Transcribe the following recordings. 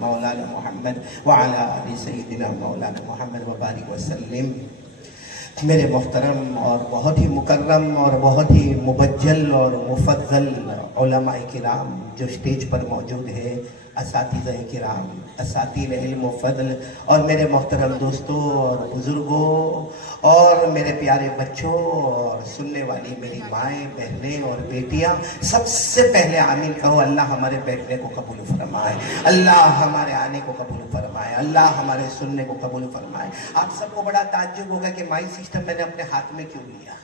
مولانا محمد وعلی آل سیدنا مولانا محمد وبارک وسلم۔ میرے محترم اور بہت ہی مکرم اور بہت ہی مبجل اور مفضل علماء کرام جو اسٹیج پر موجود ہے، اساتذہ کرام، اساتذہ علم و فضل، اور میرے محترم دوستوں اور بزرگوں اور میرے پیارے بچوں اور سننے والی میری مائیں، بہنیں اور بیٹیاں، سب سے پہلے آمین کہو۔ اللہ ہمارے بیٹھنے کو قبول فرمائے، اللہ ہمارے آنے کو قبول فرمائے، اللہ ہمارے سننے کو قبول فرمائے۔ آپ سب کو بڑا تعجب ہوگا کہ مائک سسٹم میں نے اپنے ہاتھ میں کیوں لیا۔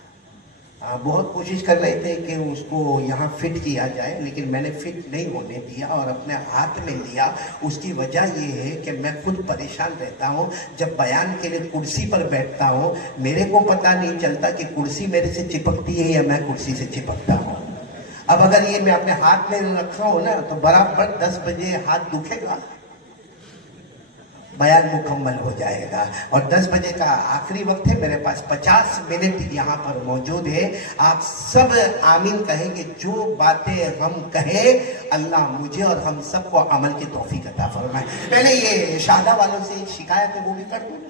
بہت کوشش کر رہے تھے کہ اس کو یہاں فٹ کیا جائے، لیکن میں نے فٹ نہیں ہونے دیا اور اپنے ہاتھ میں لیا۔ اس کی وجہ یہ ہے کہ میں خود پریشان رہتا ہوں، جب بیان کے لیے کرسی پر بیٹھتا ہوں میرے کو پتہ نہیں چلتا کہ کرسی میرے سے چپکتی ہے یا میں کرسی سے چپکتا ہوں۔ اب اگر یہ میں اپنے ہاتھ میں رکھا ہوں نا تو برابر 10 بجے ہاتھ دکھے گا، بیان مکمل ہو جائے گا، اور 10 بجے کا آخری وقت ہے، میرے پاس 50 منٹ یہاں پر موجود ہے۔ آپ سب آمین کہیں گے، جو باتیں ہم کہیں اللہ مجھے اور ہم سب کو عمل کی توفیق عطا فرمائے۔ پہلے یہ شہادہ والوں سے ایک شکایت ہے، وہ بھی کر دوں۔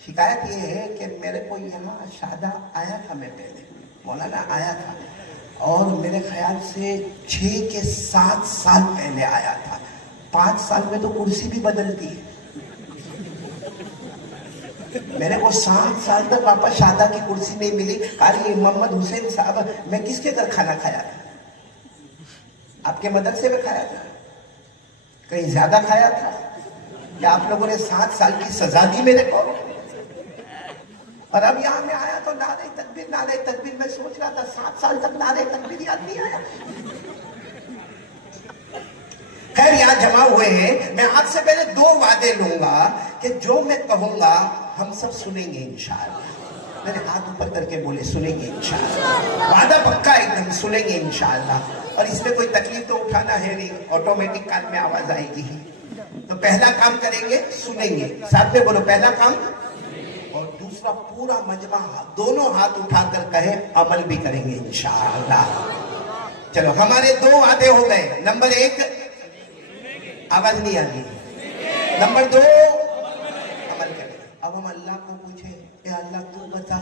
شکایت یہ ہے کہ میرے کو یہاں شہادہ آیا تھا، میں پہلے مولانا آیا تھا، اور میرے خیال سے 6 کے 7 سال پہلے آیا تھا۔ 5 سال میں تو کرسی بھی بدلتی ہے۔ میرے کو 7 سال تک واپس شہادہ کی کرسی نہیں ملی۔ قاری محمد حسین صاحب، میں کس کے گھر کھانا کھایا تھا؟ آپ کے مدرسے میں کھایا تھا؟ کہیں زیادہ کھایا تھا؟ کیا آپ لوگوں نے 7 سال کی سزا دی میرے کو؟ اور اب یہاں میں آیا تو نعرہ تکبیر، نعرہ تکبیر، میں سوچ رہا تھا 7 سال تک نعرہ تکبیر یاد نہیں آیا۔ خیر، یہاں جمع ہوئے ہیں، میں آپ سے پہلے 2 وعدے لوں گا کہ جو میں کہوں گا ہم سب سنیں گے انشاءاللہ۔ میں نے ہاتھ اوپر کر کے بولے سنیں گے انشاءاللہ، وعدہ پکا ایک دم، سنیں گے انشاءاللہ۔ اور اس میں کوئی تکلیف تو اٹھانا ہے نہیں، آٹومیٹک کان میں آواز آئے گی۔ تو پہلا کام کریں گے، سنیں گے، ساتھ میں بولو پہلا کام، اور دوسرا پورا مجمع دونوں ہاتھ اٹھا کر کہے عمل بھی کریں گے انشاءاللہ۔ چلو، ہمارے 2 وعدے ہو گئے۔ نمبر 1، آواز نہیں آگی۔ نمبر 2، عمل کریں۔ اب ہم اللہ کو پوچھیں، اے اللہ تو بتا،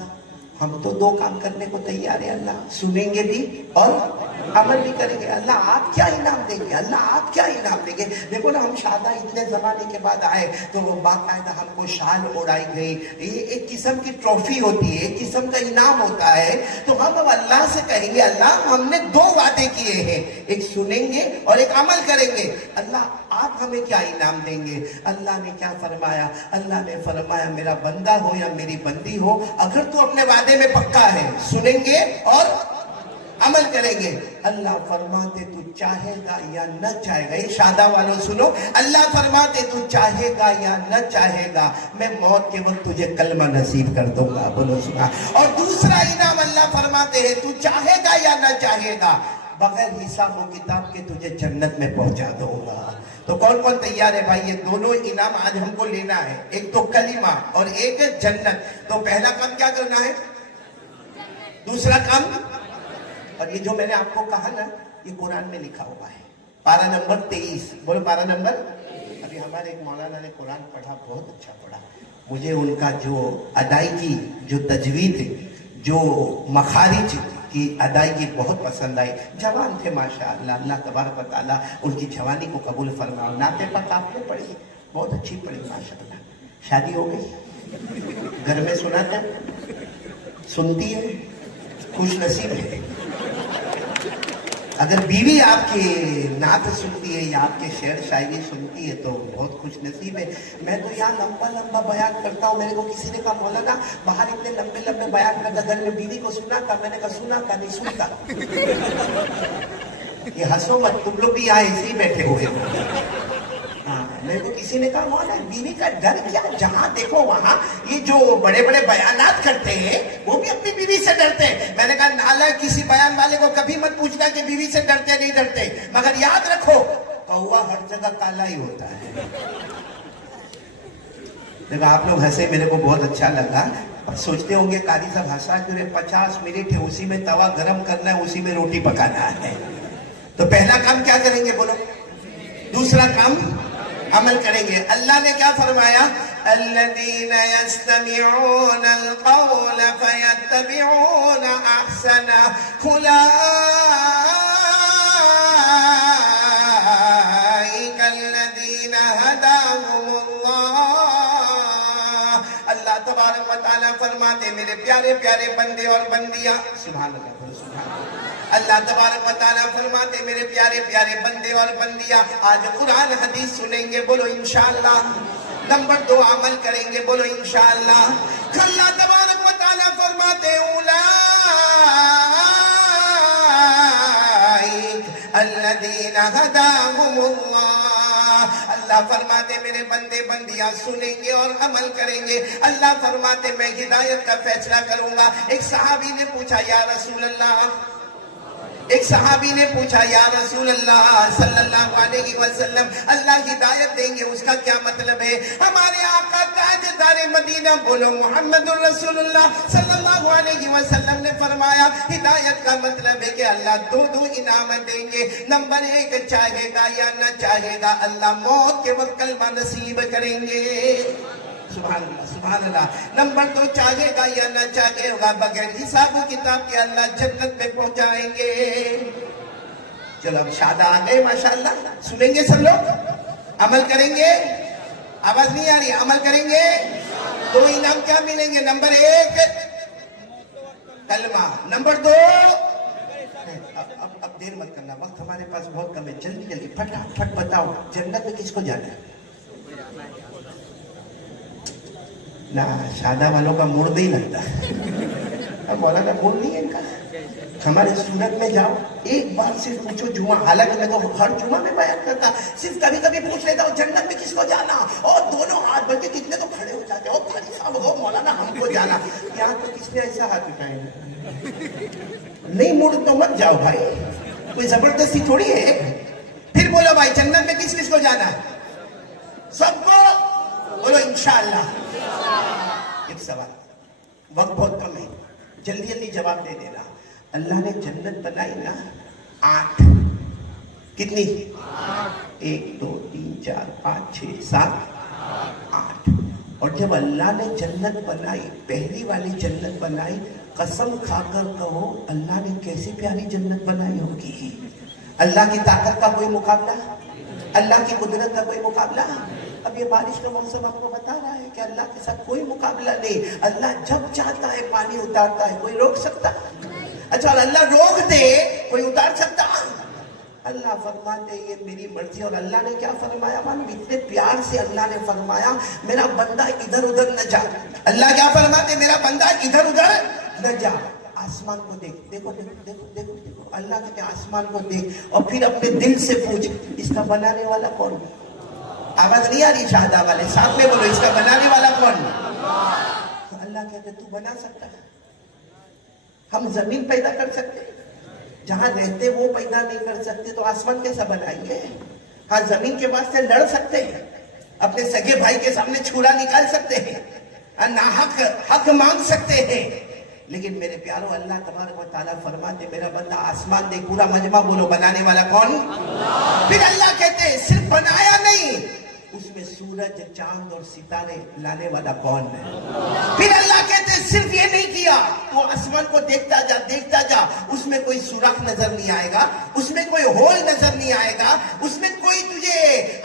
ہم تو 2 کام کرنے کو تیار ہیں اللہ، سنیں گے بھی اور عمل بھی کریں گے۔ اللہ آپ کیا انعام دیں گے؟ اللہ آپ کیا انعام دیں گے؟ دیکھو نا، ہم شہادہ اتنے زمانے کے بعد آئے تو باقاعدہ ہم کو شال اڑائی گئی، یہ ایک قسم کی ٹرافی ہوتی ہے، ایک قسم کا انعام ہوتا ہے۔ تو ہم اب اللہ سے کہیں گے اللہ ہم نے 2 وعدے کیے ہیں، ایک سنیں گے اور ایک عمل کریں گے، اللہ آپ ہمیں کیا انعام دیں گے؟ اللہ نے کیا فرمایا؟ اللہ نے فرمایا میرا بندہ ہو یا میری بندی ہو، اگر تو اپنے وعدے میں پکا ہے، سنیں گے اور عمل کریں گے۔ اللہ فرماتے تو چاہے گا یا نہ چاہے گا، یہ شہادہ والوں سنو، اللہ فرماتے تو چاہے گا یا نہ چاہے گا، میں موت کے وقت تجھے کلمہ نصیب کر دوں گا، بولو سنا۔ اور دوسرا انعام اللہ فرماتے ہیں تو چاہے گا یا نہ چاہے گا، بغیر حساب و کتاب کے تجھے جنت میں پہنچا دوں گا۔ تو کون کون تیار ہے بھائی؟ یہ دونوں انعام آج ہم کو لینا ہے، ایک تو کلمہ اور ایک جنت۔ تو پہلا کام کیا کرنا ہے؟ دوسرا کام، اور یہ جو میں نے آپ کو کہا نا یہ قرآن میں لکھا ہوا ہے، پارہ نمبر 23، بولو پارہ نمبر۔ ابھی ہمارے ایک مولانا نے قرآن پڑھا، بہت اچھا پڑھا، مجھے ان کا جو ادائیگی، جو تجوید، جو مخارج کی ادائیگی بہت پسند آئی۔ جوان تھے ماشاءاللہ، اللہ تبارک و تعالیٰ ان کی جوانی کو قبول فرمائے۔ نعت پاک آپ نے پڑھی، بہت اچھی پڑھی ماشاءاللہ۔ شادی ہو گئی؟ گھر میں سناتے سنتی ہے؟ خوش نصیب ہے۔ اگر بیوی آپ کی نعت سنتی ہے یا آپ کے شعر شاعری سنتی ہے تو بہت خوش نصیب ہے۔ میں تو یہاں لمبا لمبا بیان کرتا ہوں، میرے کو کسی نے کہا مولانا باہر اتنے لمبے لمبے بیان کرتا، گھر میں بیوی کو سنا تھا؟ میں نے کہا سنا تھا، نہیں سنتا۔ یہ ہنسو مت، تم لوگ بھی یہاں ایسے ہی بیٹھے ہوئے ہو۔ میرے کو کسی نے کہا مولانا بیوی کا ڈر کیا؟ جہاں دیکھو وہاں یہ جو بڑے بڑے بیانات کرتے ہیں وہ بھی اپنی بیوی سے ڈرتے ہیں۔ میں نے کہا نالا کسی بیان والے کو کبھی مت پوچھنا کہ بیوی سے ڈرتے نہیں ڈرتے، مگر یاد رکھو کوا ہر جگہ کالا ہی ہوتا ہے۔ دیکھو آپ لوگ ہنسے، میرے کو بہت اچھا لگا۔ اب سوچتے ہوں گے قاری صاحب ہنسا کیوں رہے؟ 50 منٹ ہے، اسی میں توا گرم کرنا ہے، اسی میں روٹی پکانا ہے۔ تو پہلا کام کیا کریں گے بولو؟ دوسرا کام عمل کریں گے. اللہ نے کیا فرمایا؟ الذین یستمعون القول فیتبعون احسنہ اولئک الذین ہداہم اللہ. اللہ تبارک و تعالیٰ فرماتے میرے پیارے پیارے بندے اور بندیاں، سبحان اللہ بولو سبحان اللہ. اللہ تبارک و تعالیٰ فرماتے میرے پیارے پیارے بندے اور بندیاں آج قرآن حدیث سنیں گے، بولو انشاءاللہ. نمبر 2 عمل کریں گے، بولو انشاءاللہ. اللہ تبارک و تعالیٰ فرماتے اولئک الذین ہداہم اللہ. اللہ فرماتے میرے بندے بندیاں سنیں گے اور عمل کریں گے. اللہ فرماتے میں ہدایت کا فیصلہ کروں گا. ایک صحابی نے پوچھا یا رسول اللہ، ایک صحابی نے پوچھا یا رسول اللہ صلی اللہ علیہ وسلم، اللہ ہدایت دیں گے اس کا کیا مطلب ہے؟ ہمارے آقا تاجدار مدینہ بولو محمد الرسول اللہ صلی اللہ علیہ وسلم نے فرمایا ہدایت کا مطلب ہے کہ اللہ 2 انعامت دیں گے. نمبر 1 چاہے گا یا نہ چاہے گا اللہ موت کے وقت کلمہ نصیب کریں گے. سبحان اللہ سبحان اللہ. نمبر 2 چاہے گا یا نہ چاہے گا بغیر حساب و کتاب کے اللہ جنت میں پہنچائیں گے. چلو اب شادہ آ گئے ماشاءاللہ. سنیں گے سب لوگ، عمل کریں گے. آواز نہیں آ رہی؟ عمل کریں گے. 2 انعام کیا ملیں گے؟ نمبر 1 کلمہ. نمبر 2 اب دیر مت کرنا، وقت ہمارے پاس بہت کم ہے. جلدی جلدی پھٹ بتاؤ جنت میں کس کو جانا ہے؟ نہ شادہ والوں کا موڈ نہیں لگتا. اب مولانا موڈ نہیں ہے ان کا. ہمارے سورت میں جاؤ ایک بار صرف پوچھو جمعہ، حالانکہ میں تو ہر جمعہ میں بیان کرتا، صرف کبھی کبھی پوچھ لیتا ہوں جنت میں کس کو جانا، اور دونوں ہاتھ بلکہ کتنے تو کھڑے ہو جاتے ہو بھائی صاحب ہو مولانا ہم کو جانا. یہاں تو کس نے ایسا ہاتھ اٹھایا نہیں؟ موڈ تو مت جاؤ بھائی، کوئی زبردستی تھوڑی ہے. پھر بولو بھائی جنت میں کس کو جانا ہے؟ سب کو بولو انشاءاللہ. ایک سوال، وقت بہت کم ہے، جلدی جلدی جواب دے دینا. اللہ نے جنت بنائی نا 8. کتنی؟ 1 2 3 4 5 6 7 8. اور جب اللہ نے جنت بنائی، پہلی والی جنت بنائی، قسم کھا کر کہو اللہ نے کیسی پیاری جنت بنائی ہوگی. اللہ کی طاقت کا کوئی مقابلہ، اللہ کی قدرت کا کوئی مقابلہ. اب یہ بارش کا موسم آپ کو بتا رہا ہے کہ اللہ کے ساتھ کوئی مقابلہ نہیں. اللہ جب چاہتا ہے پانی اتارتا ہے، کوئی روک سکتا؟ اچھا اور اللہ روک دے کوئی اتار سکتا؟ اللہ فرماتے یہ میری مرضی. اور اللہ نے کیا فرمایا؟ اتنے پیار سے اللہ نے فرمایا میرا بندہ ادھر ادھر نہ جا. اللہ کیا فرماتے میرا بندہ ادھر ادھر نہ جا. آسمان کو دیکھ، دیکھو دیکھو دیکھو دیکھو دیکھو. اللہ کہتے ہیں آسمان کو دیکھ اور پھر اپنے دل سے پوچھ اس کا بنانے والا کون؟ آواز نہیں آ رہی شاہدہ والے؟ ساتھ میں بولو اس کا بنانے والا کون؟ اللہ کہتے تو بنا سکتا ہے. ہم زمین پیدا کر سکتے، جہاں رہتے وہ پیدا نہیں کر سکتے تو آسمان کیسا بنائیں گے؟ ہاں زمین کے واسطے لڑ سکتے ہیں، اپنے سگے بھائی کے سامنے چھڑا نکال سکتے ہیں، ناحق حق مانگ سکتے ہیں. لیکن میرے پیاروں اللہ تبارک و تعالیٰ فرماتے میرا بندہ آسمان دے. پورا مجمع بولو بنانے والا کون؟ پھر اللہ کہتے ہیں صرف بنایا نہیں، اس میں سورج چاند اور ستارے لانے والا کون ہے؟ پھر اللہ کہتے ہیں صرف یہ نہیں کیا، تو آسمان کو دیکھتا جا، اس میں کوئی سوراخ نظر نہیں آئے گا، اس میں کوئی ہول نظر نہیں آئے گا، اس میں کوئی تجھے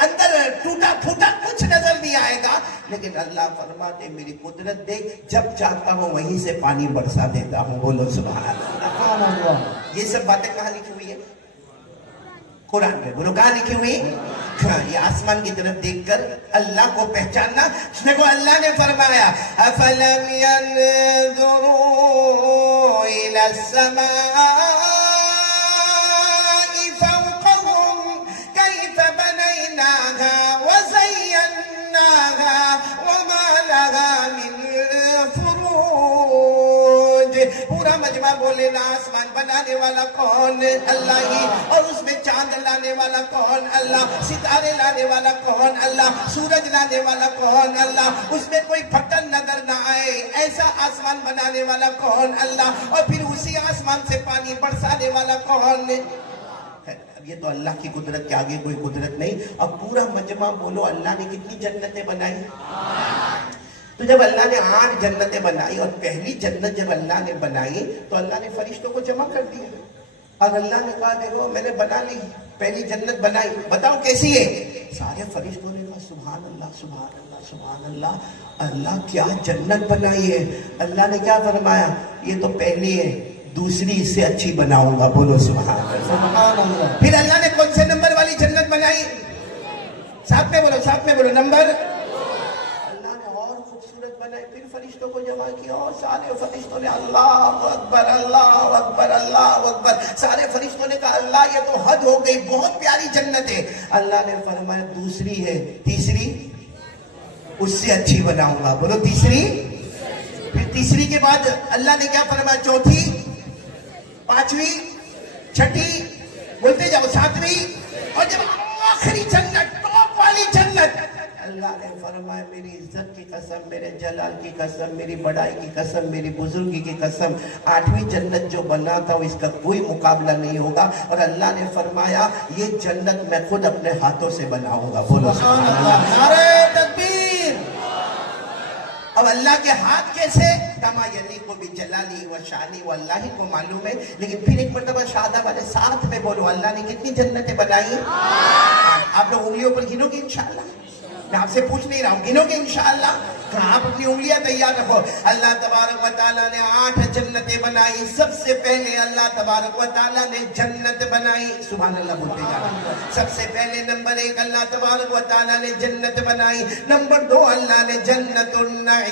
اندر ٹوٹا پھوٹا کچھ نظر نہیں آئے گا. لیکن اللہ فرماتے میری قدرت دیکھ، جب چاہتا ہوں وہیں سے پانی برسا دیتا ہوں. بولو سبحان اللہ. یہ سب باتیں کہاں لکھی ہوئی ہے؟ قرآن میں. بولو کہاں لکھی ہوئی؟ یہ آسمان کی طرف دیکھ کر اللہ کو پہچاننا. دیکھو اللہ نے فرمایا افلم ينظروا الى السماء فوقهم كيف بنيناها وزيناها وما لها من فروج. پورا مجمع بولے نا آسمان بنانے والا کون؟ اللہ ہی. اور اس میں چاند لانے والا کون؟ اللہ. ستارے لانے والا کون؟ اللہ. سورج لانے والا کون؟ اللہ. اس میں کوئی پھٹن نظر نہ آئے ایسا آسمان بنانے والا کون؟ اللہ. اور پھر اسی آسمان سے پانی برسانے والا کون؟ اب یہ تو اللہ کی قدرت کے آگے کوئی قدرت نہیں. اب پورا مجمع بولو اللہ نے کتنی جنتیں بنائی؟ تو جب اللہ نے 8 جنتیں بنائی اور پہلی جنت جب اللہ نے بنائی تو اللہ نے فرشتوں کو جمع کر دیا اور اللہ نے کہا دیکھو میں نے بنا لی پہلی جنت بنائی, بتاؤ کیسی ہے؟ سارے فرشتوں نے کہا سبحان اللہ سبحان اللہ سبحان اللہ, اللہ کیا جنت بنائی ہے. اللہ نے کیا فرمایا یہ تو پہلی ہے دوسری اس سے اچھی بناؤں گا. بولو سبحان اللہ. پھر اللہ نے کون سے نمبر والی جنت بنائی؟ ساتھ میں بولو نمبر. اللہ نے اور خوبصورت بنائی. پھر فرشتوں کو جمع کیا اور سارے فرشتوں نے اللہ اکبر اللہ اکبر اللہ اکبر. سارے فرشتوں نے کہا اللہ یہ تو حد ہو گئی, بہت پیاری جنت ہے. اللہ نے فرمایا دوسری ہے, تیسری اس سے اچھی بناؤں گا. بولو تیسری. پھر تیسری کے بعد اللہ نے کیا فرمایا؟ چوتھی, پانچویں, چھٹی, بولتے جاؤ, ساتویں, اور جب آخری جنت ٹاپ والی جنت اللہ نے فرمایا میری عزت کی قسم, میرے جلال کی قسم, میری بڑائی کی قسم, میری بزرگی کی قسم, 8ویں جنت جو بنا تھا اس کا کوئی مقابلہ نہیں ہوگا. اور اللہ نے فرمایا یہ جنت میں خود اپنے ہاتھوں سے بناؤں گا. بولو سبحان اللہ. نعرہ تکبیر. اب اللہ کے ہاتھ کیسے؟ کما یلیق بجلالی و شانی, وہ اللہ ہی کو معلوم ہے. لیکن پھر ایک مرتبہ شہادہ والے ساتھ میں بولو اللہ نے کتنی جنتیں بنائی؟ آپ لوگ انگلیوں پر گنو گے انشاءاللہ. میں آپ سے پوچھ نہیں رہا ہوں, گنو گے انشاءاللہ. آپ اپنی انگلیاں تیار رکھو. اللہ تبارک و تعالیٰ نے 8 جنتیں بنائی. سب سے پہلے اللہ تبارک و تعالیٰ نے جنت بنائی. سبحان اللہ بولتے جانا. سب سے پہلے نمبر 1 اللہ تبارک و تعالیٰ نے جنت بنائی. نمبر 2 اللہ نے جنت النعیم.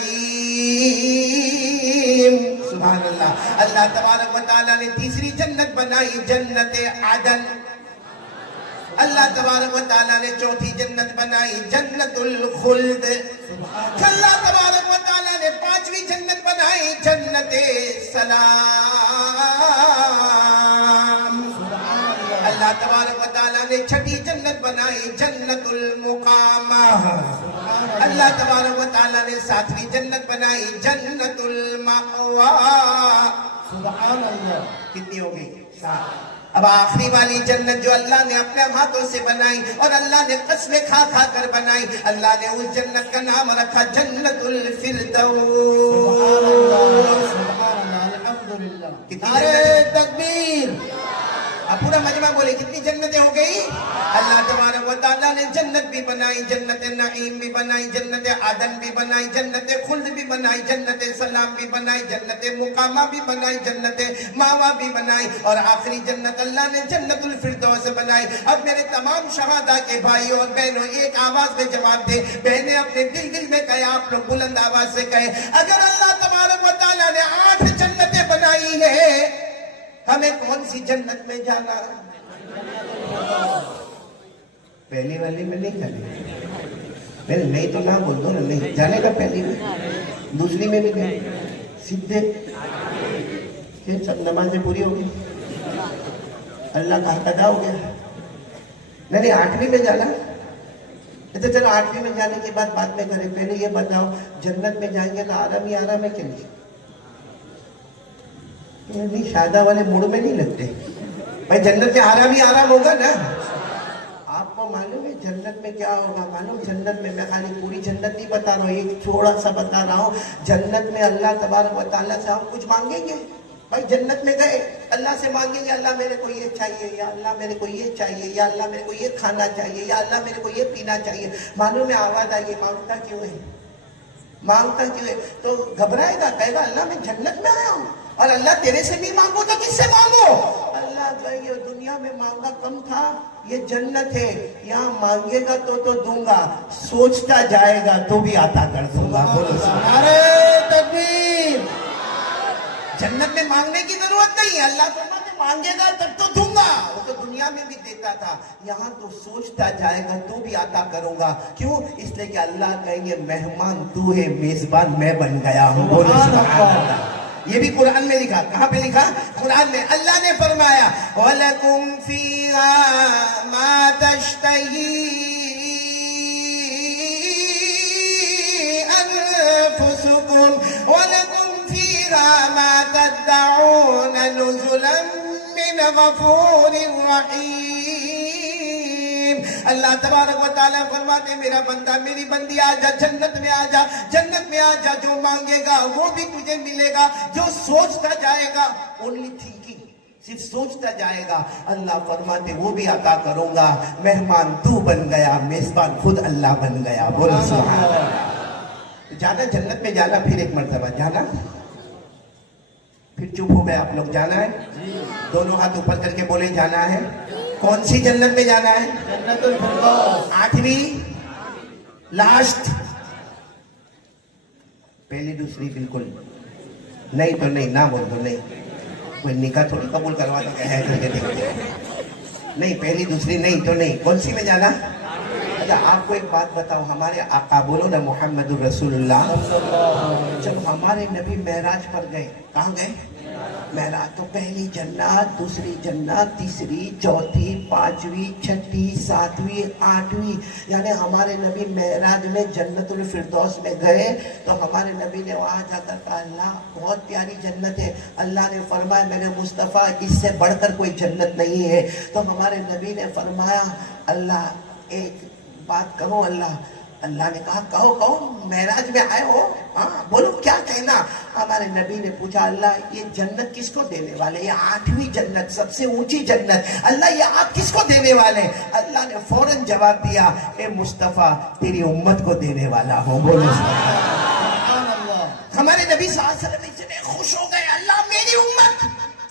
سبحان اللہ. اللہ تبارک و تعالیٰ نے تیسری جنت بنائی جنت عدن. اللہ تبارک و تعالیٰ نے چوتھی جنت بنائی جنت الخلد. اللہ تبارک و تعالیٰ نے 5ویں جنت بنائی جنت سلام. اللہ تبارک و تعالیٰ نے 6ٹھی جنت بنائی جنت المقام. اللہ تبارک و تعالیٰ نے 7ویں جنت بنائی جنت المأوا. سبحان اللہ. کتنی ہو گئی؟ 7. اب آخری والی جنت جو اللہ نے اپنے ہاتھوں سے بنائی اور اللہ نے قسمیں کھا کھا کر بنائی, اللہ نے اس جنت کا نام رکھا جنت الفردوس. سبحان اللہ. الحمدللہ. نعرہ تکبیر. اب پورا مجمع بولے کتنی جنتیں ہو گئی؟ اللہ تبارک و تعالیٰ نے جنت بھی بنائی, جنت نعیم بھی بنائی, جنت عدن بھی بنائی, جنت خلد بھی بنائی, جنت سلام بھی بنائی, جنت مقامہ بھی بنائی, جنت ماوا بھی بنائی, اور آخری جنت اللہ نے جنت الفردوس بنائی. اب میرے تمام شہادہ کے بھائیوں اور بہنوں ایک آواز میں جواب دے. بہنیں اپنے دل میں کہے, آپ لوگ بلند آواز سے کہے, اگر اللہ تبارک و تعالیٰ نے 8 جنتیں بنائی ہیں, ہمیں کون سی جنت میں جانا؟ پہلی والی میں نہیں جانے. نہیں تو نہ بول دو نا, نہیں جانے کا پہلی میں, دوسری میں بھی نہیں, سیدھے پھر سب نمازیں پوری ہو گئی, اللہ کا حق ادا ہو گیا. نہیں 8ویں میں جانا. اچھا چلو 8ویں میں جانے کی بات بعد میں کریں, پہلے یہ بتاؤ جنت میں جائیں گے تو آرام ہی آرام ہے کہ نہیں؟ نہیں شادہ والے موڑ میں نہیں لگتے بھائی, جنت میں آرام ہی آرام ہوگا نا. آپ کو معلوم ہے جنت میں کیا ہوگا؟ معلوم جنت میں, میں خالی پوری جنت نہیں بتا رہا ہوں, ایک تھوڑا سا بتا رہا ہوں. جنت میں اللہ تبارک و تعالیٰ سے ہم کچھ مانگیں گے بھائی. جنت میں گئے اللہ سے مانگیں گے, اللہ میرے کو یہ چاہیے, یا اللہ میرے کو یہ چاہیے, یا اللہ میرے کو یہ کھانا چاہیے, یا اللہ میرے کو یہ پینا چاہیے. معلوم ہے آواز آئیے مانگتا کیوں ہے, مانگتا کیوں ہے؟ تو گھبرائے گا, کہے گا اللہ میں جنت میں آیا ہوں اور اللہ تیرے سے نہیں مانگو تو کس سے مانگو؟ اللہ کہے گا دنیا میں مانگا کم تھا, یہ جنت ہے, یہاں مانگے گا تو دوں گا, سوچتا جائے گا تو بھی عطا کر دوں گا. بولو نعرہ تکبیر. جنت میں مانگنے کی ضرورت نہیں ہے, اللہ فرماتے مانگے گا تب تو دوں گا. وہ تو دنیا میں بھی دیتا تھا, یہاں تو سوچتا جائے گا تو بھی عطا کروں گا. کیوں؟ اس لیے کہ اللہ کہیں گے مہمان تو ہے, میزبان میں بن گیا ہوں. بولو سبحان اللہ. یہ بھی قرآن میں لکھا. کہاں پہ لکھا؟ قرآن میں. اللہ نے فرمایا وَلَكُمْ فِيهَا مَا تَشْتَهِي أَنفُسُكُمْ وَلَكُمْ فِيهَا مَا تَدَّعُونَ نُزُلًا مِّنْ غَفُورٍ رَّحِيمٍ. اللہ تبارک و تعالیٰ فرماتے ہیں میرا بندہ میری بندی آ جا جنت میں آ جا، جنت میں آ جا، جو مانگے گا وہ بھی تجھے ملے گا، جو سوچتا جائے گا اونلی تھنکنگ، صرف سوچتا جائے گا، اللہ فرماتے وہ بھی عطا کروں گا۔ مہمان تو بن گیا، میزبان خود اللہ بن گیا، بولو سبحان اللہ۔ جانا جنت میں جانا، پھر ایک مرتبہ جانا، پھر چپ ہو گئے آپ لوگ، جانا ہے؟ دونوں ہاتھ اوپر کر کے بولے جانا ہے۔ کون سی جنت میں جانا ہے؟ جنت الفردوس، 8ویں لاسٹ، پہلی دوسری بالکل نہیں تو نہیں، نہ بول دو نہیں، کوئی نکاح تھوڑی قبول کروا دو کہ ہے کر کے دیکھتے نہیں، پہلی دوسری نہیں تو نہیں، کون سی میں جانا؟ اچھا آپ کو ایک بات بتاؤ، ہمارے آقا بولو نا محمد الرسول اللہ، جب ہمارے نبی معراج پر گئے، کہاں گئے؟ معراج، تو پہلی جنت، دوسری جنت، تیسری، چوتھی، پانچویں، چھٹی، ساتویں، آٹھویں، یعنی ہمارے نبی معراج میں جنت الفردوس میں گئے تو ہمارے نبی نے وہاں جا کر کہا اللہ بہت پیاری جنت ہے، اللہ نے فرمایا میرے مصطفیٰ اس سے بڑھ کر کوئی جنت نہیں ہے، تو ہمارے نبی نے فرمایا اللہ ایک بات کہو، اللہ نے کہا کہو کہو، معراج میں آئے ہو، ہاں بولو کیا کہنا؟ ہمارے نبی نے پوچھا اللہ یہ جنت کس کو دینے والے، یہ 8ویں جنت، سب سے اونچی جنت، اللہ یہ آپ کس کو دینے والے؟ اللہ نے فوراً جواب دیا اے مصطفیٰ تیری امت کو دینے والا ہوں، بولو سبحان اللہ۔ ہمارے نبی صلی اللہ علیہ وسلم اتنے خوش ہو گئے، اللہ میری امت،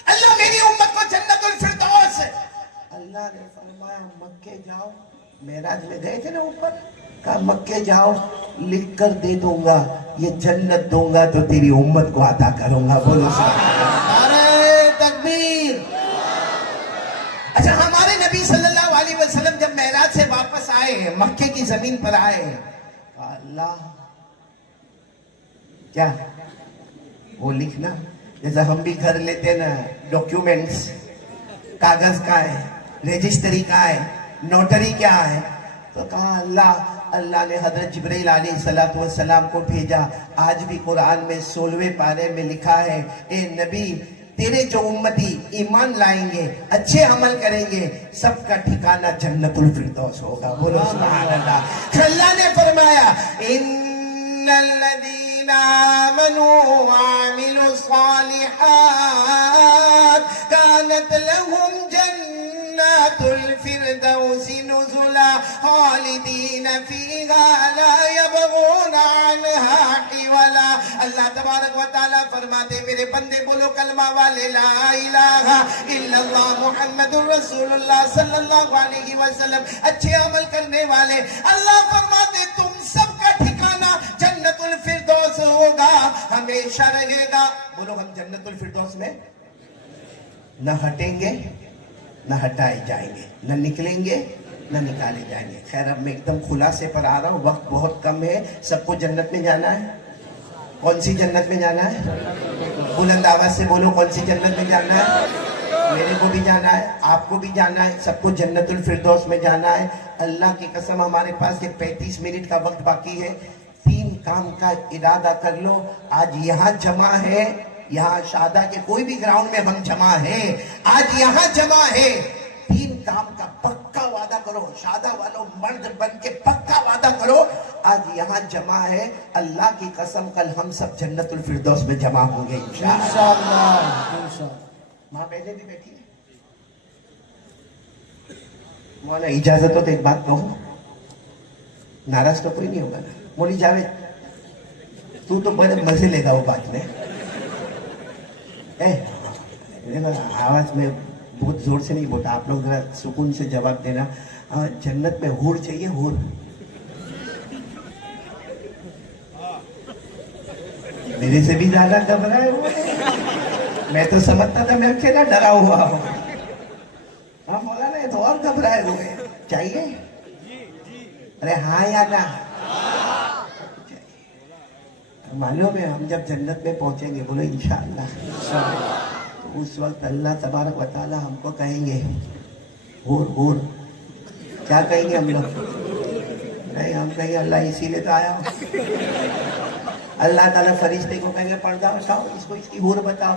اللہ میری امت کو جنت الفردوس۔ اللہ نے فرمایا مکے جاؤ، معراج میں گئے تھے نا اوپر، کہا مکے جاؤ لکھ کر دے دوں گا، یہ جنت دوں گا تو تیری امت کو عطا کروں گا، بولو نعرہ تکبیر۔ اچھا ہمارے نبی صلی اللہ علیہ وسلم جب معراج سے واپس آئے، مکے کی زمین پر آئے، اللہ کیا وہ لکھنا، جیسا ہم بھی گھر لیتے نا ڈاکیومنٹس، کاغذ کا ہے، رجسٹری کا ہے، نوٹری کیا ہے، تو کہا اللہ نے حضرت جبرائیل علیہ السلام کو بھیجا، آج بھی قرآن میں 16ویں پارے میں لکھا ہے اے نبی تیرے جو امتی ایمان لائیں گے، اچھے عمل کریں گے، سب کا ٹھکانہ جنت الفردوس ہوگا، بولو سبحان اللہ۔ اللہ نے فرمایا ان الذین آمنوا وعملوا الصالحات كانت لهم جنات الفردوس نزلا خالدین فیہا لا یبغون عنہا حولا۔ اللہ تبارک و تعالیٰ فرماتے میرے بندے بولو کلمہ والے لا الہ الا اللہ محمد الرسول اللہ صلی اللہ علیہ وسلم، اچھے عمل کرنے والے، اللہ فرماتے تم سب کا ٹھکانہ جنت الفردوس ہوگا، ہمیشہ رہے گا۔ بولو ہم جنت الفردوس میں نہ ہٹیں گے نہ ہٹائے جائیں گے، نہ نکلیں گے نہ نکالے جائیں گے۔ خیر اب میں ایک دم خلاصے پر آ رہا ہوں، وقت بہت کم ہے، سب کو جنت میں جانا ہے؟ کون سی جنت میں جانا ہے؟ بلند آواز سے بولو کون سی جنت میں جانا ہے؟ میرے کو بھی جانا ہے، آپ کو بھی جانا ہے، سب کو جنت الفردوس میں جانا ہے۔ اللہ کی قسم ہمارے پاس یہ 35 منٹ کا وقت باقی ہے، 3 کام کا ارادہ کر لو۔ آج یہاں جمع ہے، یہاں شادہ کے کوئی بھی گراؤنڈ میں ہم جمع ہیں، آج یہاں جمع ہے، 3 کام کا پکا وعدہ کرو، شادہ والوں مرد بن کے پکا وعدہ کرو، آج یہاں جمع ہے، اللہ کی قسم کل ہم سب جنت الفردوس میں جمع ہوں گے انشاءاللہ۔ ماں بہنیں بھی بیٹھی ہیں، مولا اجازت ہو تو ایک بات کہوں، ناراض تو کوئی نہیں ہوگا نا؟ مولی جاوید تو بڑے مزے لے گا وہ بات میں، آواز میں بہت زور سے نہیں بولتا، آپ لوگ ذرا سکون سے جواب دینا۔ جنت میں حور چاہیے، حور؟ میرے سے بھی زیادہ گھبرائے ہوئے، میں تو سمجھتا تھا میں اکیلا ڈرا ہوا ہوں، ہاں مولانا یہ تو اور گھبرائے ہوئے، چاہیے؟ ارے ہاں یا نہ؟ معلوم ہے ہم جب جنت میں پہنچیں گے، بولو انشاءاللہ، تو اس وقت اللہ تبارک و تعالی ہم کو کہیں گے حور حور، کیا کہیں گے ہم لوگ؟ نہیں ہم کہیں گے اللہ اسی لیے تو آیا ہوں۔ اللہ تعالیٰ فرشتے کو کہیں گے پردہ اٹھاؤ، اس کو اس کی حور بتاؤ،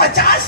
50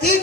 3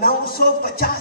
950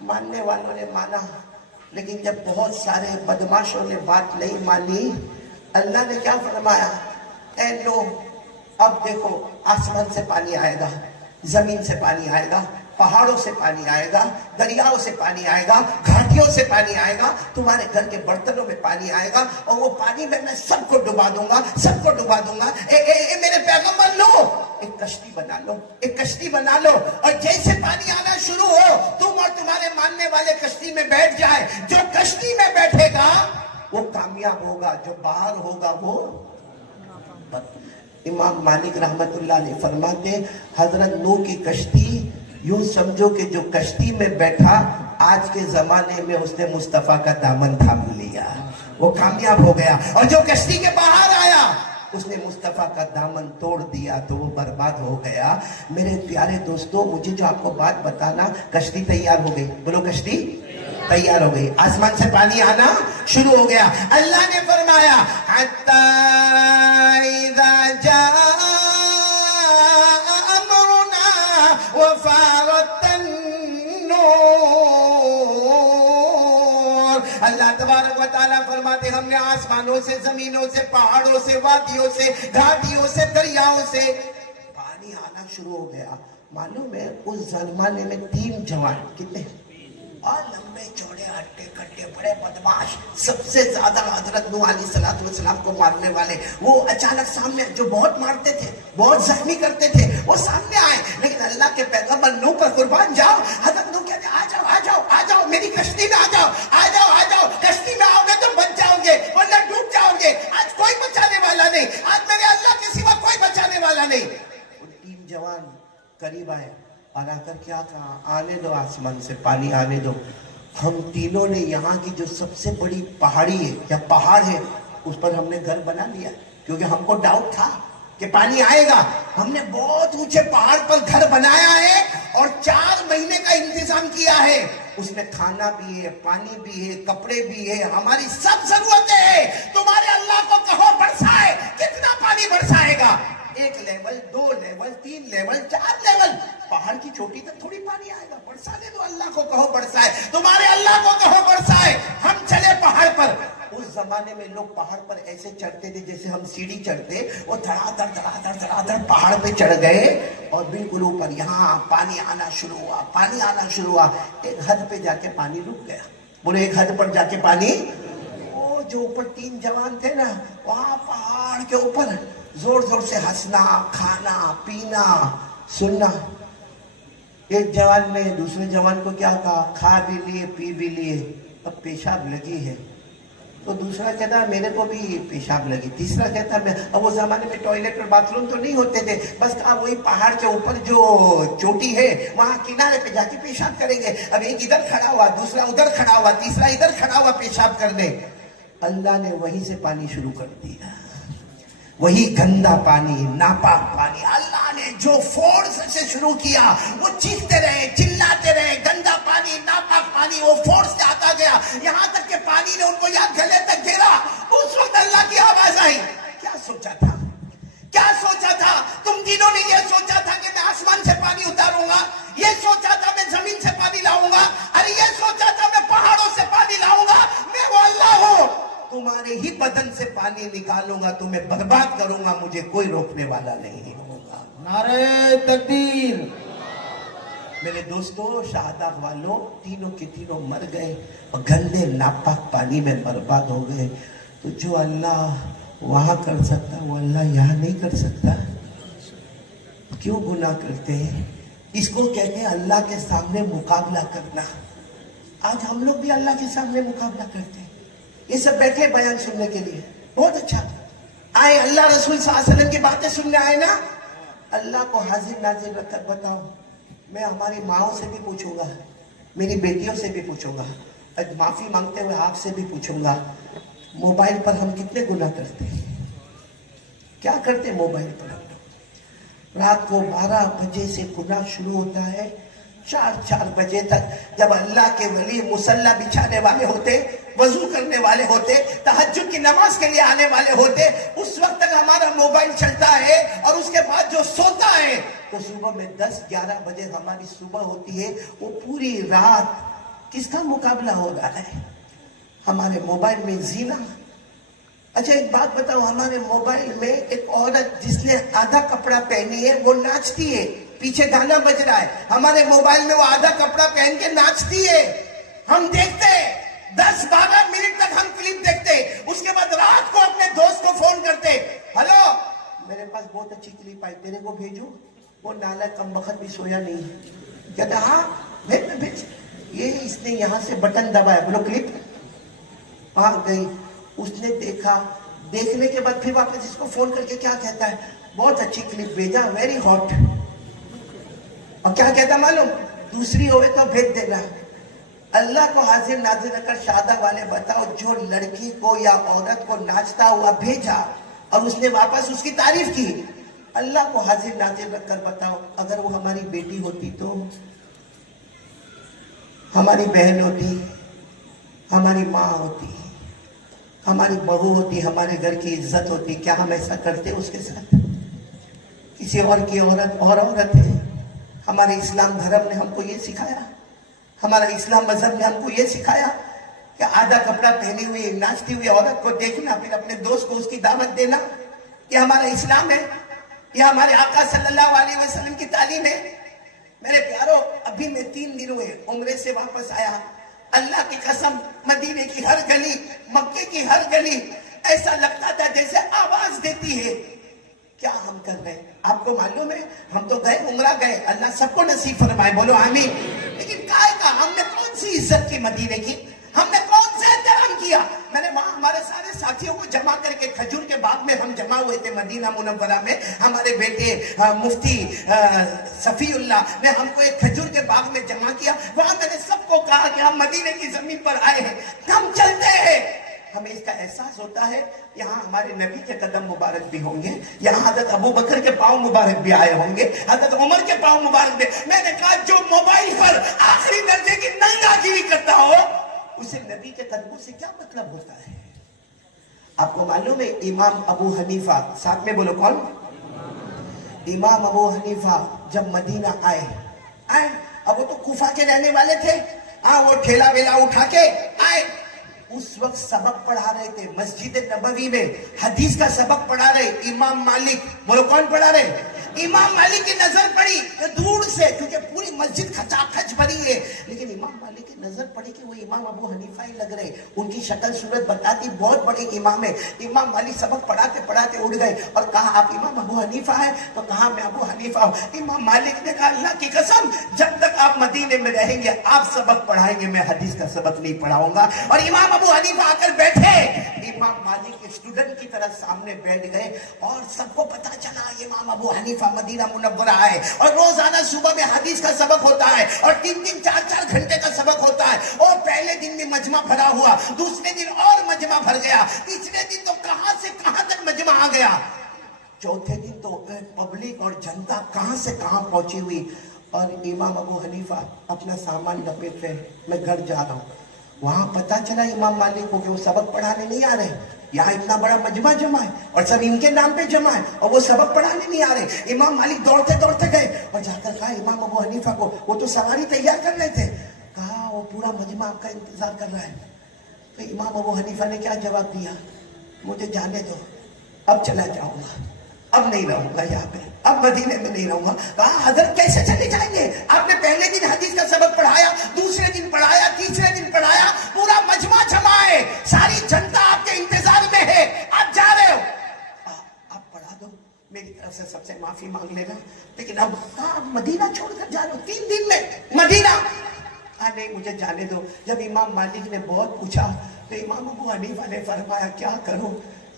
ماننے والوں نے مانا، لیکن جب بہت سارے بدماشوں نے بات نہیں مانی، اللہ نے کیا فرمایا؟ اے لو، اب دیکھو آسمان سے پانی آئے گا، زمین سے پانی آئے گا، پہاڑوں سے پانی آئے گا، دریاؤں سے پانی آئے گا، گھاٹیوں سے پانی آئے گا، تمہارے گھر کے برتنوں میں پانی آئے گا، اور وہ پانی میں سب کو ڈبا دوں گا، سب کو ڈبا دوں گا۔ اے میرے پیغمبر، لو ایک کشتی بنا لو، ایک کشتی بنا لو، اور جیسے پانی آنا شروع ہو تم اور تمہارے ماننے والے کشتی میں بیٹھ جائے۔ جو کشتی میں بیٹھے گا وہ کامیاب ہوگا، جو باہر ہوگا وہ۔ امام مالک رحمت اللہ علیہ فرماتے، حضرت نوح کی کشتی، یوں سمجھو کہ جو کشتی میں بیٹھا آج کے زمانے میں اس نے مصطفیٰ کا دامن تھام لیا، وہ کامیاب ہو گیا، اور جو کشتی کے باہر آیا اس نے مصطفیٰ کا دامن توڑ دیا تو وہ برباد ہو گیا۔ میرے پیارے دوستو، مجھے جو آپ کو بات بتانا، کشتی تیار ہو گئی، بولو کشتی تیار ہو گئی، آسمان سے پانی آنا شروع ہو گیا۔ اللہ نے فرمایا حتی اذا جاء امرنا وفارت النور، اللہ تبارک و تعالیٰ فرماتے ہم نے آسمانوں سے، زمینوں سے، پہاڑوں سے، وادیوں سے، گھاٹیوں سے، دریاؤں سے پانی آنا شروع ہو گیا۔ معلوم ہے اس زمانے میں 3 جوان، کتنے اور لمبے چوڑے ہٹے کٹے بڑے بدماش، سب سے زیادہ حضرت نوح علیہ السلام کو مارنے والے، وہ اچانک سامنے، جو بہت مارتے تھے، بہت زخمی کرتے تھے، وہ سامنے آئے، لیکن اللہ کے پیغمبر نوح پر قربان جاؤ، حضرت نوح کہتے آ جاؤ آ جاؤ آ جاؤ، میری کشتی میں آ جاؤ آ جاؤ آ جاؤ، کشتی میں آؤ گے تو بچ جاؤ گے ورنہ ڈوب جاؤ گے، آج کوئی بچانے والا نہیں، آج میرے اللہ کے سوا کوئی بچانے والا نہیں۔ وہ 3 جوان قریب آئے اور آ کر کیا کہا؟ آنے دو، آسمان سے پانی آنے دو۔ ہم تینوں نے یہاں کی جو سب سے بڑی پہاڑی ہے یا پہاڑ ہے اس پر ہم نے گھر بنا لیا، کیونکہ ہم کو ڈاؤٹ تھا کہ پانی آئے گا۔ ہم نے بہت اونچے پہاڑ پر گھر بنایا ہے اور 4 مہینے کا انتظام کیا ہے، اس میں کھانا بھی ہے، پانی بھی ہے، کپڑے بھی ہے، ہماری سب ضرورتیں ہیں۔ تمہارے اللہ کو کہو برسائے، کتنا پانی برسائے گا؟ 1 لیول، 2 لیول، 3 لیول، 4 لیول، پہاڑ کی چوٹی تک تھوڑی پانی آئے گا، برسانے دو، اللہ کو کہو برسائے، تمہارے اللہ کو کہو برسائے۔ ہم چلے پہاڑ پر، اس زمانے میں لوگ پہاڑ پر ایسے چڑھتے تھے جیسے ہم سیڑھی چڑھتے، وہ دھڑا دھڑ پہاڑ پہ چڑھ گئے اور بالکل اوپر یہاں پانی آنا شروع ہوا، پانی آنا شروع ہوا، ایک حد پہ جا کے پانی رک گیا، بولے ایک حد پر جا کے پانی، وہ جو اوپر 3 جوان تھے نا، وہاں پہاڑ کے اوپر زور زور سے ہنسنا، کھانا پینا سننا۔ ایک جوان نے دوسرے جوان کو کیا کہا؟ کھا بھی لیے پی بھی لیے، اب پیشاب لگی ہے، تو دوسرا کہتا میرے کو بھی پیشاب لگی، تیسرا کہتا میں، اب وہ زمانے میں ٹوائلٹ اور باتھ روم تو نہیں ہوتے تھے، بس کہا وہی پہاڑ کے اوپر جو چوٹی ہے وہاں کنارے پہ جا کے پیشاب کریں گے۔ اب ایک ادھر کھڑا ہوا، دوسرا ادھر کھڑا ہوا، تیسرا ادھر کھڑا ہوا پیشاب کرنے۔ اللہ نے وہیں سے پانی شروع کر دیا، وہی گندا پانی، ناپاک پانی، اللہ نے جو فورس سے شروع کیا، وہ چیختے رہے، چلاتے رہے، گندا پانی، ناپاک پانی، وہ فورس سے آتا گیا، یہاں تک کہ پانی نے ان کو یہاں گلے تک گھیرا۔ اس وقت اللہ کی آواز آئی، کیا سوچا تھا؟ کیا سوچا تھا؟ تم تینوں نے یہ سوچا تھا کہ میں آسمان سے پانی اتاروں گا، یہ سوچا تھا میں زمین سے پانی لاؤں گا، ارے یہ سوچا تھا میں پہاڑوں سے پانی لاؤں گا، میں وہ اللہ ہوں، تمہارے ہی بدن سے پانی نکالوں گا، تمہیں برباد کروں گا، مجھے کوئی روکنے والا نہیں ہوگا۔ نعرہ تکبیر۔ میرے دوستو، شہادت والوں، تینوں کے تینوں مر گئے اور گندے ناپاک پانی میں برباد ہو گئے۔ تو جو اللہ وہاں کر سکتا وہ اللہ یہاں نہیں کر سکتا؟ کیوں گناہ کرتے ہیں؟ اس کو کہتے ہیں اللہ کے سامنے مقابلہ کرنا۔ آج ہم لوگ بھی اللہ کے سامنے مقابلہ کرتے ہیں۔ یہ سب بیٹھے بیان سننے کے لیے، بہت اچھا آئے، اللہ رسول صلی اللہ علیہ وسلم کی باتیں سننے آئے نا۔ اللہ کو حاضر ناظر رکھ کر بتاؤ، میں ہماری ماؤں سے بھی پوچھوں گا، میری بیٹیوں سے بھی پوچھوں گا، آج معافی مانگتے ہوئے آپ سے بھی پوچھوں گا، موبائل پر ہم کتنے گناہ کرتے ہیں؟ کیا کرتے ہیں موبائل پر؟ ہم لوگ رات کو 12 بجے سے گناہ شروع ہوتا ہے، 4 بجے تک، جب اللہ کے ولی مصلی بچھانے والے ہوتے، وضو کرنے والے ہوتے، تہجد کی نماز کے لیے آنے والے ہوتے، اس وقت تک ہمارا موبائل چلتا ہے، اور اس کے بعد جو سوتا ہے تو صبح میں 10-11 بجے ہماری صبح ہوتی ہے۔ وہ پوری رات کس کا مقابلہ ہو رہا ہے؟ ہمارے موبائل میں زینا. اچھا ایک بات بتاؤ, ہمارے موبائل میں ایک عورت جس نے آدھا کپڑا پہنی ہے وہ ناچتی ہے, پیچھے گانا بج رہا ہے, ہمارے موبائل میں وہ آدھا کپڑا پہن کے ناچتی ہے, ہم دیکھتے ہیں 10-12 منٹ تک ہم کلپ دیکھتے, اس کے بعد رات کو اپنے دوست کو فون کرتے, ہلو میرے پاس بہت اچھی کلپ آئی, تیرے کو بھیجوں؟ وہ نالا کم وقت بھی سویا نہیں, کہتا ہاں بھیج. یہ اس نے یہاں سے بٹن دبایا, بولو کلپ آ گئی, اس نے دیکھا, دیکھنے کے بعد پھر واپس اس کو فون کر کے کیا کہتا ہے, بہت اچھی کلپ بھیجا, ویری ہاٹ. اور کیا کہتا معلوم, دوسری ہوئے تو بھیج دینا. اللہ کو حاضر ناظر رکھ کر شادہ والے بتاؤ, جو لڑکی کو یا عورت کو ناچتا ہوا بھیجا اور اس نے واپس اس کی تعریف کی, اللہ کو حاضر ناظر رکھ کر بتاؤ اگر وہ ہماری بیٹی ہوتی تو, ہماری بہن ہوتی, ہماری ماں ہوتی, ہماری بہو ہوتی, ہمارے گھر کی عزت ہوتی, کیا ہم ایسا کرتے اس کے ساتھ؟ کسی اور کی عورت اور عورت ہے. ہمارے اسلام دھرم نے ہم کو یہ سکھایا, ہمارا اسلام مذہب نے ہم کو یہ سکھایا کہ آدھا کپڑا پہنی ہوئی ناچتی ہوئی عورت کو دیکھنا, پھر اپنے دوست کو اس کی دعوت دینا, یہ ہمارا اسلام ہے, یہ ہمارے آقا صلی اللہ علیہ وسلم کی تعلیم ہے. میرے پیارو, ابھی میں 3 دن ہوئے عمرے سے واپس آیا, اللہ کی قسم مدینے کی ہر گلی, مکے کی ہر گلی ایسا لگتا تھا جیسے آواز دیتی ہے. کیا ہم کر رہے ہیں آپ کو معلوم ہے؟ ہم تو گئے, عمرہ گئے, اللہ سب کو نصیب فرمائے, بولو آمین. لیکن کائے کا ہم نے کون سی عزت کی مدینے کی, ہم نے کون سا احترام کیا؟ میں نے وہاں ہمارے سارے ساتھیوں کو جمع کر کے, کھجور کے باغ میں ہم جمع ہوئے تھے مدینہ منورہ میں, ہمارے بیٹے مفتی صفی اللہ نے ہم کو ایک کھجور کے باغ میں جمع کیا. وہاں میں نے سب کو کہا کہ ہم مدینے کی زمین پر آئے ہیں, ہم چلتے ہیں, ہمیں اس کا احساس ہوتا ہے یہاں ہمارے نبی کے قدم مبارک بھی ہوں گے, یہاں حضرت ابو بکر کے پاؤں مبارک بھی آئے ہوں گے, حضرت عمر کے پاؤں مبارک بھی. میں نے کہا جو موبائل پر آخری درجے کی ننگا گیری کرتا ہو اسے نبی کے قدموں سے کیا مطلب ہوتا ہے؟ آپ کو معلوم ہے امام ابو حنیفہ, ساتھ میں بولو کون؟ امام ابو حنیفہ جب مدینہ آئے, اب وہ تو کوفہ کے رہنے والے تھے, وہ ٹھیلا ویلا اٹھا کے آئے. اس وقت سبق پڑھا رہے تھے مسجد نبوی میں, حدیث کا سبق پڑھا رہے امام مالک. بولو کون پڑھا رہے؟ امام مالک کی نظر پڑی دور سے, کیونکہ پوری مسجد کھچا کھچ بھری ہے, لیکن امام مالک کی نظر پڑی کہ وہ امام ابو حنیفہ ہی لگ رہے, ان کی شکل صورت بتاتی بہت بڑے امام ہے. امام مالک سبق پڑھاتے پڑھاتے اٹھ گئے اور کہا آپ امام ابو حنیفہ ہیں؟ تو کہا میں ابو حنیفہ ہوں. امام مالک نے کہا اللہ کی قسم جب تک آپ مدینے میں رہیں گے آپ سبق پڑھائیں گے, میں حدیث کا سبق نہیں پڑھاؤں گا. اور امام ابو حنیفہ آ کر بیٹھے, امام مالک کے اسٹوڈنٹ کی طرح سامنے بیٹھ گئے, اور سب کو پتا چلا امام ابو حنیفہ مدینہ منورہ آئے, اور روزانہ صبح میں حدیث کا سبق ہوتا ہے, اور 3 4 گھنٹے کا سبق ہوتا ہے. اور پہلے دن میں مجمع بھرا ہوا, دوسرے دن اور مجمع بھر گیا, تیسرے دن تو کہاں سے کہاں تک مجمع آ گیا, چوتھے دن تو پبلک اور جنتا کہاں سے کہاں پہنچی ہوئی. اور امام ابو حنیفہ اپنا سامان لپیٹ رہے, میں گھر جا رہا ہوں. وہاں پتا چلا امام مالک کو کہ وہ سبق پڑھانے نہیں آ رہے, یہاں اتنا بڑا مجمع جمع ہے اور سب ان کے نام پہ جمع ہے, اور وہ سبق پڑھانے نہیں آ رہے. امام مالک دوڑتے دوڑتے گئے اور جا کر کہا امام ابو حنیفہ کو, وہ تو سواری تیار کر رہے تھے, کہا وہ پورا مجمع آپ کا انتظار کر رہا ہے. تو امام ابو حنیفہ نے کیا جواب دیا, مجھے جانے دو, اب چلا جاؤں گا, اب نہیں رہوں گا یہاں پہ, اب مدینے میں نہیں رہوں گا. کہا حضرت کیسے چلے جائیں گے, آپ نے پہلے دن حدیث کا سبق پڑھایا, دوسرے دن پڑھایا, تیسرے دن پڑھایا, پورا مجمع جمع ہے, ساری جنتا آپ کے انتظار میں ہے, آپ جا رہے ہو, آپ پڑھا دو, میری طرف سے سب سے معافی مانگ لینا, لیکن اب آپ مدینہ چھوڑ کر جا رہے ہو, 3 دن میں مدینہ. نہیں مجھے جانے دو. جب امام مالک نے بہت پوچھا تو امام ابو حنیفہ نے فرمایا کیا کروں,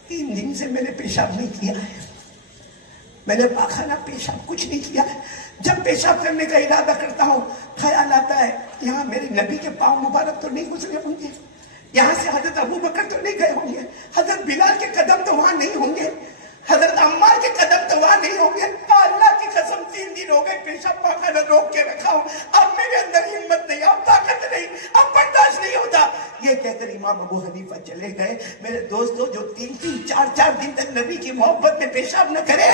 3 دن سے میں نے پیشاب نہیں کیا ہے, میں نے پاخانہ پیشاب کچھ نہیں کیا ہے. جب پیشاب کرنے کا ارادہ کرتا ہوں خیال آتا ہے یہاں میرے نبی کے پاؤں مبارک تو نہیں گزرے ہوں گے, یہاں سے حضرت ابو بکر تو نہیں گئے ہوں گے, حضرت بلال کے قدم تو وہاں نہیں ہوں گے, حضرت عمار کے قدم تو وہاں نہیں ہوں گے. اللہ کی قسم 3 دن ہو گئے پیشاب پاخانہ روک کے رکھا ہوں, اب میرے اندر ہمت نہیں, اب طاقت نہیں, اب برداشت نہیں ہوتا. یہ کہہ کر امام ابو حنیفہ چلے گئے. میرے دوستو جو 3 4 دن تک نبی کی محبت میں پیشاب نہ کرے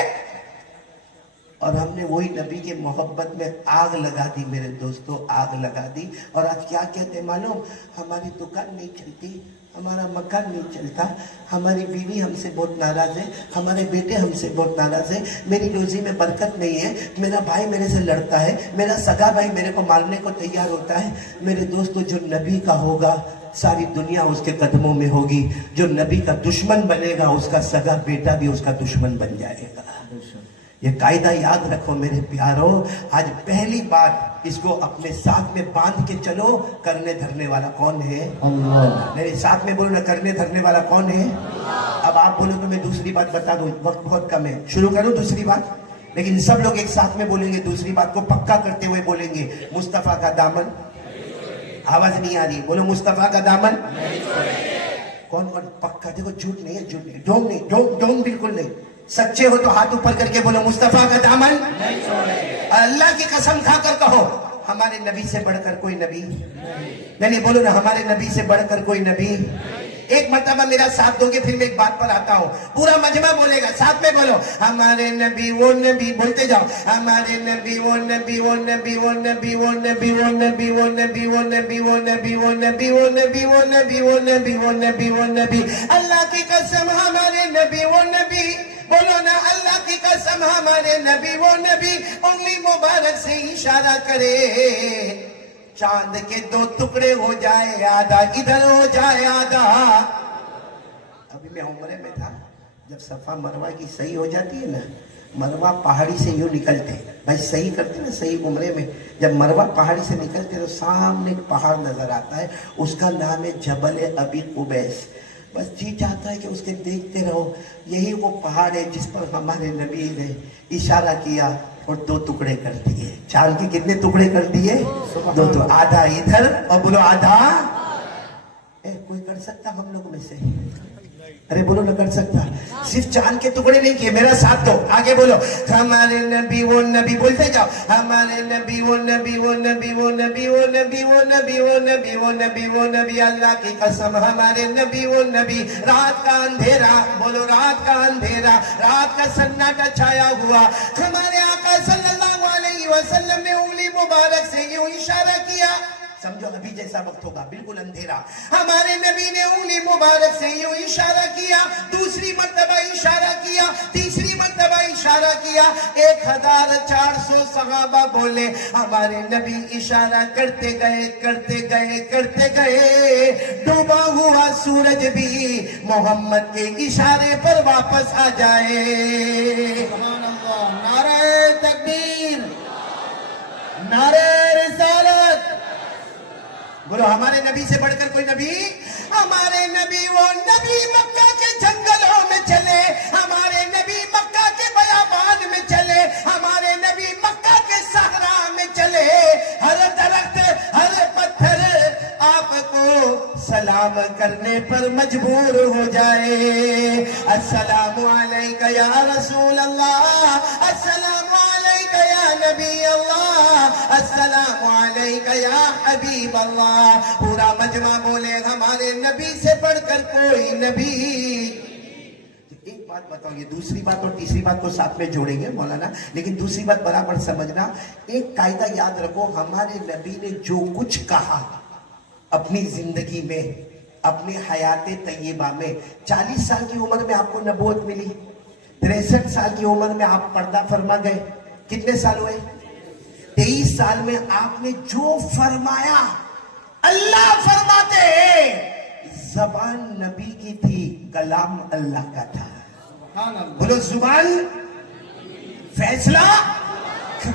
اور ہم نے وہی نبی کے محبت میں آگ لگا دی میرے دوستوں, آگ لگا دی. اور آج کیا کہتے ہیں معلوم؟ ہماری دکان نہیں چلتی, ہمارا مکان نہیں چلتا, ہماری بیوی ہم سے بہت ناراض ہے, ہمارے بیٹے ہم سے بہت ناراض ہے, میری روزی میں برکت نہیں ہے, میرا بھائی میرے سے لڑتا ہے, میرا سگا بھائی میرے کو مارنے کو تیار ہوتا ہے. میرے دوستو, جو نبی کا ہوگا ساری دنیا اس کے قدموں میں ہوگی. جو نبی کا دشمن بنے گا اس کا سگا بیٹا بھی اس کا دشمن بن جائے گا. یہ قاعدہ یاد رکھو میرے پیارو. آج پہلی بار اس کو اپنے ساتھ میں باندھ کے چلو. کرنے دھرنے والا کون ہے؟ اللہ. میرے ساتھ میں بولو نا, کرنے دھرنے والا کون ہے؟ اب آپ بولو تو میں دوسری بات بتا دوں, وقت بہت کم ہے, شروع کروں دوسری بات. لیکن سب لوگ ایک ساتھ میں بولیں گے, دوسری بات کو پکا کرتے ہوئے بولیں گے, مصطفیٰ کا دامن. آواز نہیں آ رہی, بولو مصطفیٰ کا دامن. کون کون پکا؟ دیکھو, جھوٹ نہیں ہے, جھوٹ نہیں, ڈھونگ نہیں, ڈھونگ بالکل نہیں. سچے ہو تو ہاتھ اوپر کر کے بولو مصطفیٰ کا دامن. اور اللہ کی قسم کھا کر کہو, ہمارے نبی سے بڑھ کر کوئی نبی نہیں. بولو نا, ہمارے نبی سے بڑھ کر کوئی نبی. ایک مرتبہ میرا ساتھ دو گے, پھر میں ایک بات پر آتا ہوں. پورا مجمع بولے گا, ساتھ میں بولو, ہمارے نبی وہ نبی. بولتے جاؤ, ہمارے نبی وہ نبی, وہ نبی, وہ نبی, وہ نبی, وہ نبی, وہ نبی, وہ نبی, وہ نبی, وہ نبی, وہ نبی, وہ نبی, وہ نبی, وہ نبی, وہ نبی. اللہ کی قسم ہمارے نبی وہ نبی. بولو نا, اللہ کی قسم ہمارے نبی وہ نبی. انگلی مبارک سے اشارہ کرے, چاند کے دو ٹکڑے ہو جائے, آدھا ادھر ہو جائے آدھا. ابھی میں عمرے میں تھا, جب صفا مروہ کی صحیح ہو جاتی ہے نا, مروہ پہاڑی سے یوں نکلتے, بھائی صحیح کرتے نا صحیح عمرے میں, جب مروہ پہاڑی سے نکلتے تو سامنے ایک پہاڑ نظر آتا ہے, اس کا نام ہے جبل ابی قبیس. بس جی چاہتا ہے کہ اس کے دیکھتے رہو. یہی وہ پہاڑ ہے جس پر ہمارے نبی نے اشارہ کیا اور دو ٹکڑے کر دیے. چاند کے کتنے ٹکڑے کر دیے؟ دو. تو آدھا ادھر, اور بولو آدھا. کوئی کر سکتا ہم لوگ میں سے؟ ارے بولو نہ کر سکتا. صرف چاند کے ٹکڑے نہیں کیے, میرا ساتھ دو, آگے بولو, ہمارے نبی وہ نبی. بولتے جاؤ, ہمارے نبی وہ نبی, وہ نبی, وہ نبی, وہ نبی, وہ نبی, وہ نبی, وہ نبی, وہ نبی. اللہ کی قسم ہمارے نبی وہ نبی. رات کا اندھیرا, بولو رات کا اندھیرا, رات کا سناٹا چھایا ہوا, ہمارے آقا صلی اللہ علیہ وسلم نے انگلی مبارک سے یوں اشارہ کیا. سمجھو ابھی جیسا وقت ہوگا, بالکل اندھیرا. ہمارے نبی نے انگلی مبارک سے یوں اشارہ کیا, دوسری مرتبہ اشارہ کیا, تیسری مرتبہ اشارہ کیا. 1400 صحابہ بولے, ہمارے نبی اشارہ کرتے گئے, کرتے گئے, کرتے گئے. ڈوبا ہوا سورج بھی محمد کے اشارے پر واپس آ جائے. سبحان اللہ. نعرہ تکبیر, نعرہ رسالت. بولو, ہمارے نبی سے بڑھ کر کوئی نبی. ہمارے نبی وہ نبی مکہ کے جنگلوں میں چلے, ہمارے نبی مکہ کے بیابان میں چلے, ہمارے نبی مکہ کے صحرا میں چلے. ہر درخت, ہر پتھر آپ کو سلام کرنے پر مجبور ہو جائے. السلام علیکہ یا رسول اللہ, السلام علیکہ یا نبی اللہ, السلام علیکہ یا حبیب اللہ. پورا مجمع بولے, ہمارے نبی سے بڑھ کر کوئی نبی. ایک بات بتاؤ, یہ دوسری بات اور تیسری بات کو ساتھ میں جوڑیں گے مولانا, لیکن دوسری بات برابر سمجھنا. ایک قاعدہ یاد رکھو, ہمارے نبی نے جو کچھ کہا اپنی زندگی میں, اپنی حیات طیبہ میں, 40 سال کی عمر میں آپ کو نبوت ملی, 63 سال کی عمر میں آپ پردہ فرما گئے. کتنے سال ہوئے؟ 23 سال میں آپ نے جو فرمایا, اللہ فرماتے ہیں, زبان نبی کی تھی, کلام اللہ کا تھا. بولو, زبان فیصلہ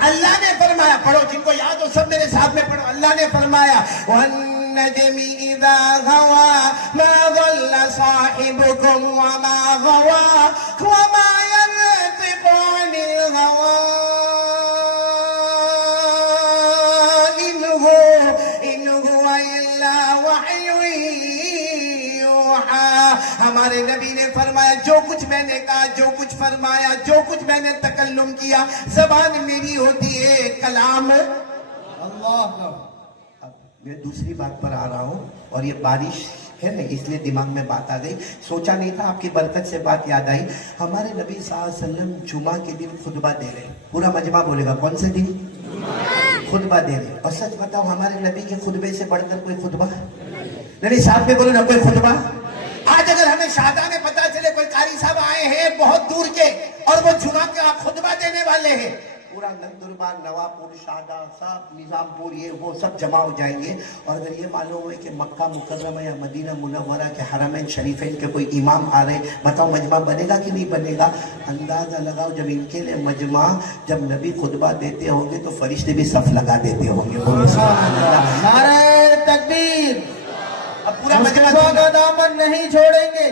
اللہ نے فرمایا. پڑھو, جن کو یاد ہو سب میرے ساتھ میں پڑھو. اللہ نے فرمایا, وَالنَّجْمِ إِذَا غَوَى مَا ضَلَّ صَاحِبُكُمْ وَمَا غَوَى وَمَا يَنطِقُ عَنِ الْهَوَى إِنْ هُوَ إِلَّا وَحْيٌ يُوحَىٰ. ہمارے نبی نے فرمایا, جو کچھ میں نے کہا, جو کچھ فرمایا, جو کچھ میں نے تکلم کیا, زبان میری ہوتی ہے, کلام اللہ کا. اب میں دوسری بات پر آ رہا ہوں, اور یہ بارش ہے نا, اس لیے دماغ میں بات آ گئی, سوچا نہیں تھا, آپ کی برکت سے بات یاد آئی. ہمارے نبی صلی اللہ علیہ وسلم جمعہ کے دن خطبہ دے رہے, پورا مجمع بولے گا کون سے دن خطبہ دے رہے. اور سچ بتاؤ ہمارے نبی کے خطبے سے بڑھ کر کوئی خطبہ نہیں, ساتھ میں بولو نا کوئی خطبہ. آج اگر ہمیں شادہ میں پتا چلے کوئی قاری صاحب آئے ہیں بہت دور کے اور وہ جمعہ کا خطبہ دینے والے ہیں, پورا نندربار, نواپور, شادہ, سب نظام پور, یہ وہ سب جمع ہو جائیں گے. اور اگر یہ معلوم ہوئے کہ مکہ مکرمہ یا مدینہ منورہ کے حرمین شریفین کے کوئی امام آ رہے, بتاؤ مجمع بنے گا کہ نہیں بنے گا؟ اندازہ لگاؤ جب ان کے لیے مجمع, جب نبی خطبہ دیتے ہوں گے تو فرشتے بھی صف لگا دیتے ہوں گے. نعرہ تکبیر. اب پورا مجمع مصطفیٰ کا دامن نہیں چھوڑیں گے.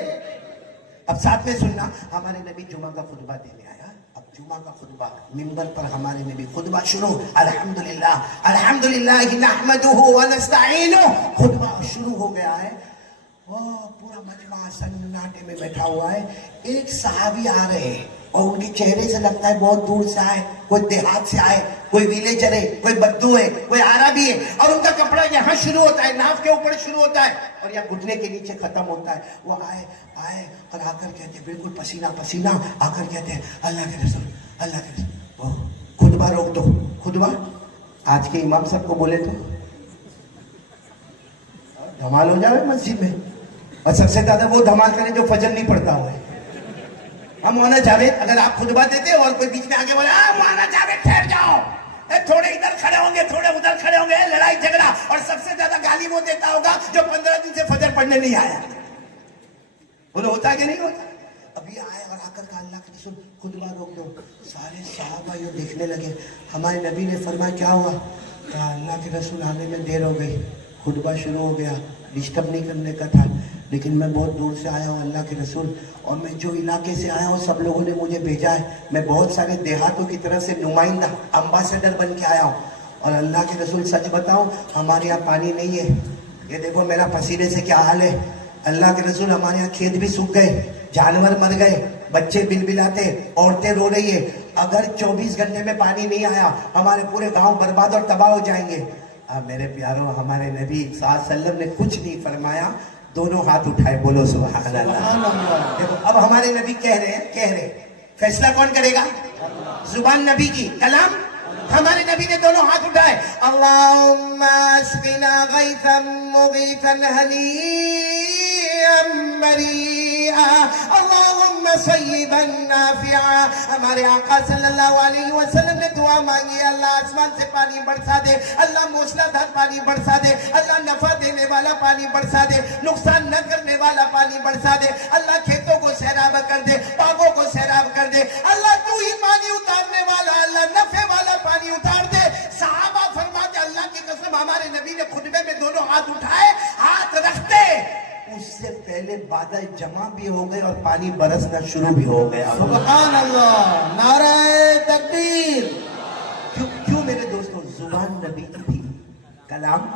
اب ساتھ میں سننا, ہمارے نبی جمعہ کا خطبہ دینے آیا. اب جمعہ کا خطبہ منبر پر ہمارے نبی خطبہ شروع, الحمدللہ الحمدللہ نحمدہ ونستعینہ, خطبہ شروع ہو گیا ہے. پورا مجمع سناٹے میں بیٹھا ہوا ہے. ایک صحابی آ رہے ہیں اور ان کے چہرے سے لگتا ہے بہت دور سے آئے, کوئی دیہات سے آئے, کوئی ویلیجر ہے, کوئی بدو ہے, کوئی عربی ہے, اور ان کا کپڑا یہاں شروع ہوتا ہے, ناف کے اوپر شروع ہوتا ہے اور یا گھٹنے کے نیچے ختم ہوتا ہے. وہ آئے اور آ کر کہتے ہیں بالکل پسینہ پسینہ, آ کر کہتے ہیں اللہ کے رسول, اللہ کے رسول, خطبہ روک دو. خطبہ آج کے امام صاحب کو بولے تو دھمال ہو جائے مسجد میں, اور سب سے زیادہ وہ دھمال کرے جو فجر نہیں پڑتا ہوا ہے. ہم مولانا جاوید, اگر آپ خطبہ دیتے اور کوئی بیچ میں آگے بولے مولانا جاوید ٹھہر جاؤ, تھوڑے ادھر کھڑے ہوں گے, تھوڑے ادھر کھڑے ہوں گے, لڑائی جھگڑا. اور سب سے زیادہ گالی وہ دیتا ہوگا جو 15 دن سے فجر پڑھنے نہیں آیا. بولو ہوتا کہ نہیں ہوتا؟ ابھی آئے اور آ کر کہا اللہ کے رسول خطبہ روک دو. سارے صحابہ یہ دیکھنے لگے. ہمارے نبی نے فرمایا کیا ہوا؟ کہا اللہ کے رسول آنے میں دیر ہو گئی, خطبہ شروع ہو گیا, ڈسٹرب نہیں کرنے کا تھا, لیکن میں بہت دور سے آیا ہوں اللہ کے رسول, اور میں جو علاقے سے آیا ہوں سب لوگوں نے مجھے بھیجا ہے, میں بہت سارے دیہاتوں کی طرف سے نمائندہ امباسڈر بن کے آیا ہوں. اور اللہ کے رسول سچ بتاؤں ہمارے یہاں پانی نہیں ہے, یہ دیکھو میرا پسینے سے کیا حال ہے. اللہ کے رسول ہمارے یہاں کھیت بھی سوکھ گئے, جانور مر گئے, بچے بلبلاتے, عورتیں رو رہی ہے. اگر 24 گھنٹے میں پانی نہیں آیا ہمارے پورے گاؤں برباد اور تباہ ہو جائیں گے. اب میرے پیاروں, ہمارے نبی صلی اللہ علیہ وسلم نے کچھ نہیں فرمایا, دونوں ہاتھ اٹھائے, بولو سبحان اللہ. دیکھو اب ہمارے نبی کہہ رہے ہیں, فیصلہ کون کرے گا؟ زبان نبی کی, کلام. ہمارے نبی نے دونوں ہاتھ اٹھائے, اللہم اسقنا غیثا مغیثا ہنیئا مریئا, اللہم صیبا نافعا. ہمارے آقا صلی اللہ علیہ وسلم نے دعا مانگی, اللہ آسمان سے پانی برسا دے, اللہ موسلا دھار پانی برسا دے, اللہ نفع دینے والا پانی برسا دے, نقصان نہ کرنے والا پانی برسا دے, اللہ کھیتوں کو سیراب کر دے, باغوں کو سیراب کر دے, اللہ تو ہی پانی اتارنے والا, اللہ نفع والا پانی اتار دے. صحابہ فرماتے اللہ کی قسم ہمارے نبی نے خطبے میں دونوں ہاتھ اٹھائے, ہاتھ رکھتے اس سے پہلے بادل جمع بھی ہو گئے اور پانی برسنا شروع بھی ہو گیا. سبحان اللہ. نعرہ تکبیر. کیوں میرے دوستوں؟ زبان نبی کی تھی, کلام.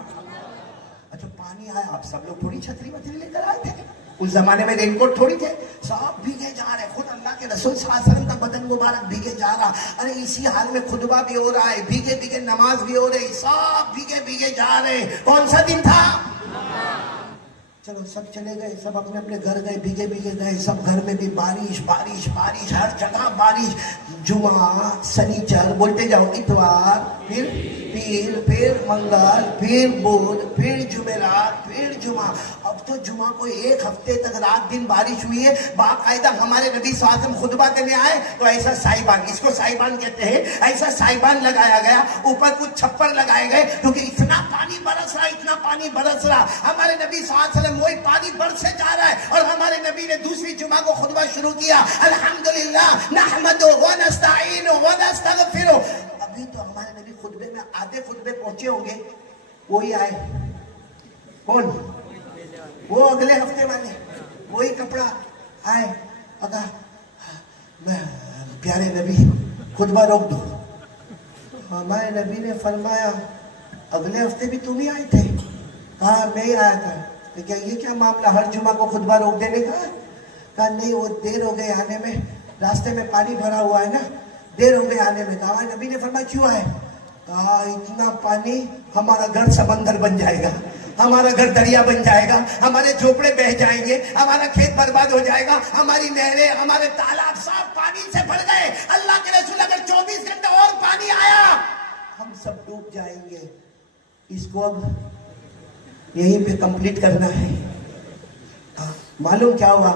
اچھا پانی آیا, آپ سب لوگ تھوڑی چھتری وتری لے کر آئے تھے, اس زمانے میں رین کوٹ تھوڑی تھے, سب بھیگے جا رہے. خود اللہ کے رسول صلی اللہ علیہ وسلم کا بدن مبارک بھیگے جا رہا. ارے اسی حال میں خطبہ بھی ہو رہا ہے, بھیگے بھیگے نماز بھی ہو رہی, سب بھیگے بھیگے جا رہے. کون سا دن تھا؟ چلو سب چلے گئے, سب اپنے اپنے گھر گئے, بھیگے بھیگے گئے, سب گھر میں بھی بارش بارش بارش, ہر جگہ بارش. جمعہ, سنیچر, بولتے جاؤ, اتوار, پھر پیر, پھر منگل, پھر بدھ, پھر جمعرات, پھر جمعہ. اب تو جمعہ کو ایک ہفتے تک رات دن بارش ہوئی ہے. باقاعدہ ہمارے نبی صلی اللہ علیہ وسلم خطبہ دینے آئے تو ایسا سائبان, اس کو سائبان کہتے ہیں, ایسا سائبان لگایا گیا, اوپر کچھ چھپر لگائے گئے, کیونکہ اتنا پانی برس رہا, اتنا پانی برس رہا. ہمارے نبی صلی اللہ علیہ وسلم وہی پانی برسے جا رہا ہے, اور ہمارے نبی نے دوسری جمعہ کو خطبہ شروع کیا, الحمدللہ نحمدہ ونستعینہ ونستغفرہ. ابھی تو ہمارے نبی خطبے میں آدھے خطبے پہنچے ہوں گے, وہی آئے. کون؟ وہ اگلے ہفتے والے, وہی کپڑا آئے. میں پیارے نبی خطبہ روک دو. ہمارے نبی نے فرمایا اگلے ہفتے بھی تم ہی آئے تھے؟ کہا میں ہی آیا تھا. کیا یہ کیا معاملہ, ہر جمعہ کو خطبہ روک دینے کا؟ کہا نہیں, وہ دیر ہو گئے آنے میں, راستے میں پانی بھرا ہوا ہے نا, دیر ہو گئے آنے میں. کہا ہمارے نبی نے فرمایا کیوں آئے؟ کہا اتنا پانی ہمارا گھر سمندر بن جائے گا, ہمارا گھر دریا بن جائے گا, ہمارے جھوپڑے بہ جائیں گے, ہمارا کھیت برباد ہو جائے گا, ہماری نہریں ہمارے تالاب صاف پانی سے بھر گئے. اللہ کے رسول اگر 24 گھنٹے اور پانی آیا ہم سب ڈوب جائیں گے. اس کو اب یہیں پہ کمپلیٹ کرنا ہے. معلوم کیا ہوا,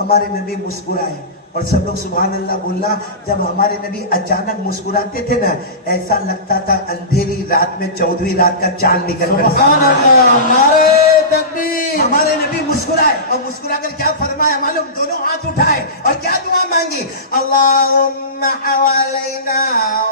ہمارے نبی مسکرائے اور سب لوگ سبحان اللہ بولنا. جب ہمارے نبی اچانک مسکراتے تھے نا, ایسا لگتا تھا اندھیری رات میں 14ویں رات کا چاند نکل کر. سبحان اللہ, نعرہ تکبیر. ہمارے نبی مسکرائے اور مسکرا کر کیا فرمایا معلوم, دونوں ہاتھ اٹھائے اور کیا دعا مانگی, اللہم حوالینا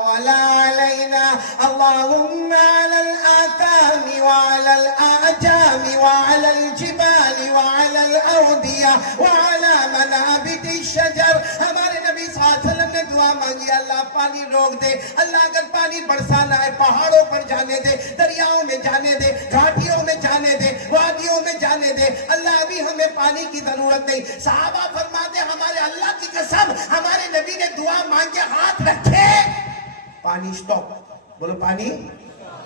ولا علینا, اللہم علی الاکام وعلی الاعجام وعلی الجبال وعلی الاودیہ وعلی منابت الشجر. ہمارے نبی صلی اللہ علیہ وسلم نے دعا مانگی, اللہ پانی روک دے, اللہ اگر پانی برسانا ہے پہاڑوں پر جانے دے, دریاؤں میں جانے دے, گھاٹیوں میں جانے دے, وادیوں میں جانے دے, اللہ ابھی ہمیں پانی کی ضرورت نہیں. صحابہ فرماتے ہمارے اللہ کی قسم ہمارے نبی نے دعا مانگ کے ہاتھ رکھے, پانی سٹاپ. بولو پانی.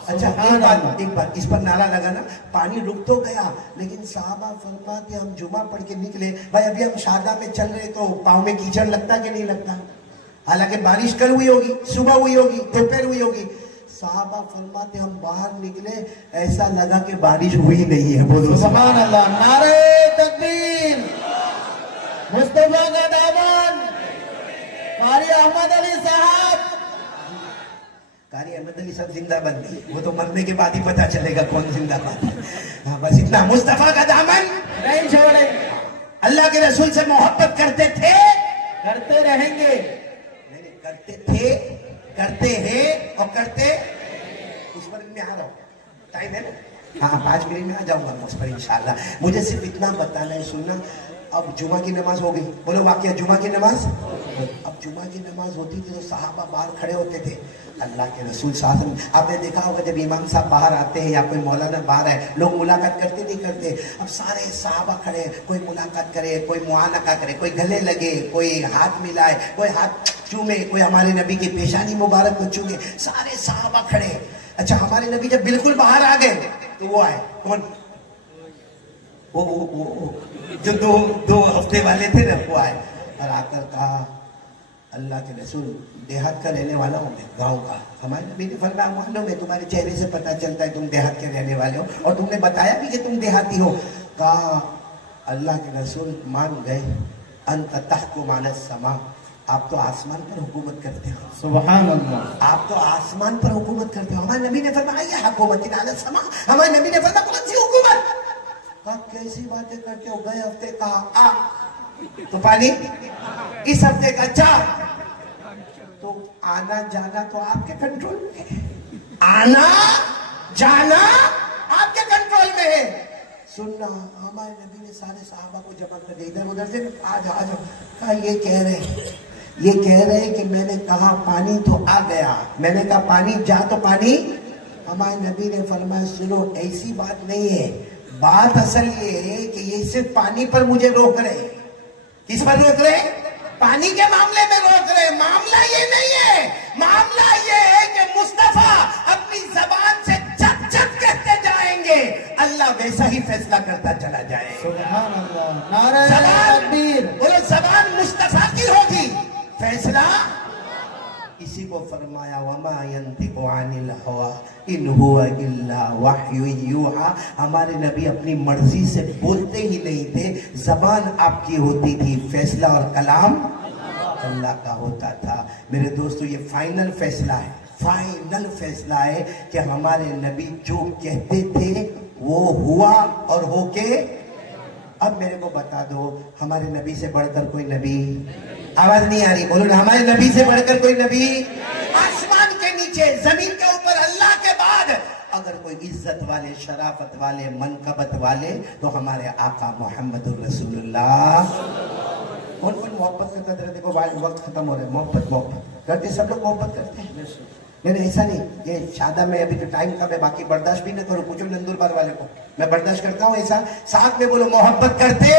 اچھا ایک بات اس پر نعرہ لگانا, پانی رک تو گیا لیکن صحابہ فرماتے ہم جمعہ پڑھ کے نکلے, بھائی ابھی ہم شادہ میں چل رہے تو پاؤں میں کیچڑ لگتا کہ نہیں لگتا, حالانکہ بارش کل ہوئی ہوگی, صبح ہوئی ہوگی, دوپہر ہوئی ہوگی. صحابہ فرماتے ہم باہر نکلے ایسا لگا کہ بارش ہوئی نہیں ہے. بولو سبحان اللہ, نعرہ تکبیر. مصطفیٰ کا دامن, قاری احمد علی صاحب. قاری احمد علی صاحب زندہ باد نہیں, وہ تو مرنے کے بعد ہی پتا چلے گا کون زندہ باد ہے. ہاں بس اتنا, مصطفیٰ کا دامن نہیں چھوڑیں, اللہ کے رسول سے محبت کرتے تھے, کرتے رہیں گے. نہیں کرتے تھے, کرتے ہیں اور کرتے. اس پر میں آ رہا ہوں, ٹائم ہے نا, ہاں 5 منٹ میں آ جاؤں گا اس پر انشاءاللہ. مجھے صرف اتنا بتانا ہے, سننا. اب جمعہ کی نماز ہو گئی, بولو واقعہ جمعہ کی نماز. اب جمعہ کی نماز ہوتی تھی تو صحابہ باہر کھڑے ہوتے تھے. اللہ کے رسول صلی اللہ علیہ وسلم, آپ نے دیکھا ہوگا جب امام صاحب باہر آتے ہیں یا کوئی مولانا باہر ہے, لوگ ملاقات کرتے نہیں کرتے. اب سارے صحابہ کھڑے, کوئی ملاقات کرے, کوئی معانقہ کرے, کوئی گلے لگے, کوئی ہاتھ ملائے, کوئی ہاتھ چومے, کوئی ہمارے نبی کی پیشانی مبارک کو چومے, سارے صحابہ کھڑے. اچھا ہمارے نبی جب بالکل باہر آ گئے تو وہ آئے, کون, وہ جو دو ہفتے والے تھے نا, وہ آئے اور آ کر کہا اللہ کے رسول دیہات کا رہنے والا ہوں میں, گاؤں کا. ہمارے نبی نے فرمایا معلوم ہے, تمہارے چہرے سے پتہ چلتا ہے تم دیہات کے رہنے والے ہو, اور تم نے بتایا بھی کہ تم دیہاتی ہو. کہا اللہ کے رسول مان گئے, انت تحکم علی السماء, آپ تو آسمان پر حکومت کرتے ہو. سبحان اللہ, آپ تو آسمان پر حکومت کرتے ہو. ہمارے نبی نے فرمایا یہ حکومت علی السماء, ہمارے نبی نے فرمایا کون سی حکومت. کہا کیسی باتیں کرتے ہو, گئے ہفتے کہا آ تو پانی, اس ہفتے کا جا, تو آنا جانا تو آپ کے کنٹرول میں ہے, آنا جانا آپ کے کنٹرول میں ہے. سننا, ہمارے نبی نے سارے صحابہ کو جمع کر دیا, ادھر ادھر سے آ جاؤ. کہا یہ کہہ رہے کہ میں نے کہا پانی تو آ گیا, میں نے کہا پانی جا تو پانی. ہمارے نبی نے فرمایا سنو, ایسی بات نہیں ہے, بات اصل یہ ہے کہ یہ صرف پانی پر مجھے روک رہے. کس پر روک رہے؟ پانی کے معاملے میں روک رہے. معاملہ یہ نہیں ہے, معاملہ یہ ہے کہ مصطفیٰ اپنی زبان سے جب جب کہتے جائیں گے اللہ ویسا ہی فیصلہ کرتا چلا جائے. سبحان اللہ, نعرہ زبان, تکبیر. بولو زبان مصطفیٰ کی ہوگی, فیصلہ اسی کو فرمایا وما ينطق عن الهوى ان هو الا وحی یوحى. ہمارے نبی اپنی مرضی سے بولتے ہی نہیں تھے, زبان آپ کی ہوتی تھی, فیصلہ اور کلام اللہ کا ہوتا تھا. میرے دوستو یہ فائنل فیصلہ ہے, فائنل فیصلہ ہے کہ ہمارے نبی جو کہتے تھے وہ ہوا اور ہو کے. اب میرے کو بتا دو ہمارے نبی سے بڑھ کر کوئی نبی, آواز نہیں آ رہی, بولو نا, ہمارے نبی سے بڑھ کر کوئی نبی آسمان کے نیچے زمین کے اوپر اللہ کے بعد اگر کوئی عزت والے, شرافت والے, منقبت والے تو ہمارے آقا محمد الرسول اللہ. کون کون محبت کرتا ہے؟ دیکھو بھائی وقت ختم ہو رہا ہے. محبت کرتے, سب لوگ محبت کرتے ہیں. نہیں ایسا نہیں, یہ شادہ میں ابھی تو ٹائم کم ہے, باقی برداشت بھی نہ کرو. پوچھو نندور والے کو, میں برداشت کرتا ہوں ایسا. ساتھ میں بولو محبت کرتے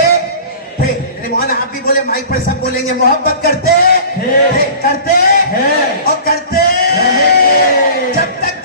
تھے. مولانا آپ بھی بولے, مائک پر سب بولیں گے محبت کرتے تھے, کرتے اور کرتے. جب تک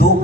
2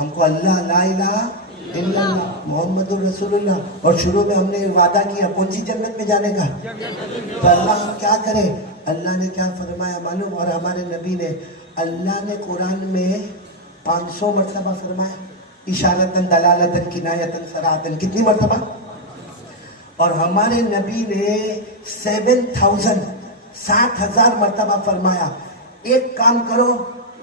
ہم کو اللہ لا الہ الا اللہ محمد الرسول اللہ، اور شروع میں ہم نے وعدہ کیا کون سی جنت میں جانے کا، تو اللہ ہم کیا کرے، اللہ نے کیا فرمایا معلوم، اور ہمارے نبی نے، اللہ نے قرآن میں 500 مرتبہ فرمایا، اشارتاً دلالتاً کنایتاً صراحتاً، کتنی مرتبہ، اور ہمارے نبی نے 7,000 مرتبہ فرمایا ایک کام کرو،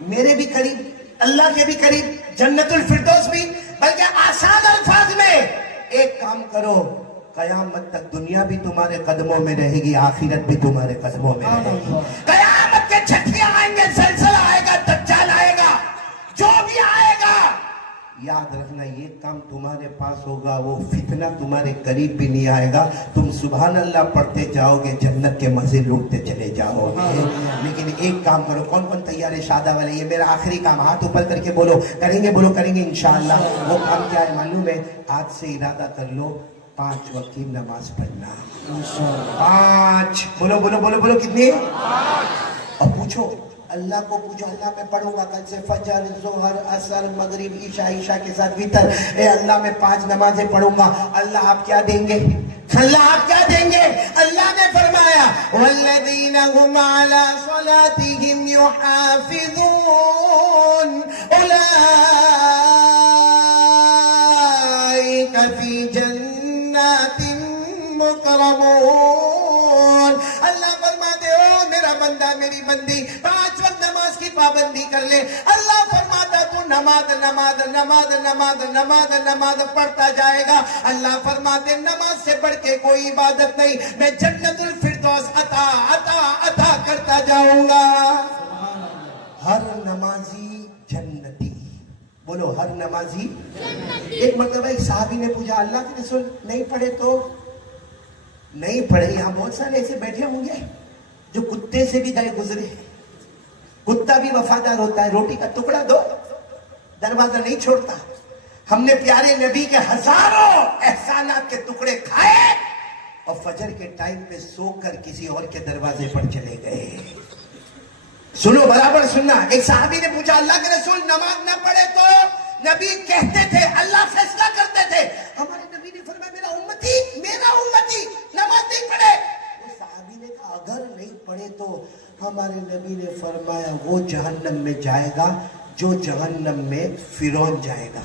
میرے بھی قریب، اللہ کے بھی قریب، جنت الفردوس بھی، بلکہ آسان الفاظ میں ایک کام کرو، قیامت تک دنیا بھی تمہارے قدموں میں رہے گی، آخرت بھی تمہارے قدموں میں رہے گی، قیامت کے چھٹیاں آئیں گے، زلزلہ آئے گا، دجال آئے گا، جو بھی آئے گا، یاد رکھنا یہ کام تمہارے پاس ہوگا، وہ فتنہ تمہارے قریب بھی نہیں آئے گا، تم سبحان اللہ پڑھتے جاؤ گے، جنت کے مزے لوٹتے چلے جاؤ گے، لیکن ایک کام کرو، کون کون تیار ہے شادہ والے، یہ میرا آخری کام، ہاتھ اوپر کر کے بولو، کریں گے، بولو کریں گے انشاءاللہ، وہ کام کیا ہے معلوم ہے، آج سے ارادہ کر لو 5 وقت کی نماز پڑھنا، 5، بولو بولو بولو بولو کتنی، اور پوچھو اللہ کو، پوچھو اللہ میں پڑھوں گا کل سے فجر ظہر عصر مغرب عشاء، عشاء کے ساتھ وتر، اے اللہ میں 5 نمازیں پڑھوں گا، اللہ آپ کیا دیں گے، اللہ آپ کیا دیں گے، اللہ نے فرمایا والذین هم علی صلاتهم یحافظون اولئک فی جنات مکرمون، اللہ فرماتے ہو میرا بندہ میری بندی 5 وقت نماز کی پابندی کر لے، اللہ فرماتا تو نماز نماز نماز نماز نماز نماز پڑھتا جائے گا، اللہ فرماتے نماز سے بڑھ کے کوئی عبادت نہیں، میں جنت الفردوس عطا عطا عطا کرتا جاؤں گا، ہر نمازی جنتی، بولو ہر نمازی جنتی۔ ایک مرتبہ ایک صحابی نے پوچھا اللہ کے رسول نہیں پڑھے تو، نہیں پڑھے، یہاں بہت سارے ایسے بیٹھے ہوں گے جو کتے سے بھی گئے گزرے، کتا بھی وفادار ہوتا ہے، روٹی کا ٹکڑا دو دروازہ نہیں چھوڑتا، ہم نے پیارے نبی کے ہزاروں احسانات کے ٹکڑے کھائے اور فجر کے ٹائم پہ سو کر کسی اور کے دروازے پر چلے گئے، سنو برابر سننا، ایک صحابی نے پوچھا اللہ کے رسول نماز نہ پڑھے تو، نبی کہتے تھے اللہ فیصلہ کرتے تھے، ہمارے نبی نے فرمایا میرا امتی نماز نہیں پڑھے، وہ صحابی نے کہا اگر نہیں پڑھے تو، ہمارے نبی نے فرمایا وہ جہنم میں جائے گا جو جہنم میں فرعون جائے گا،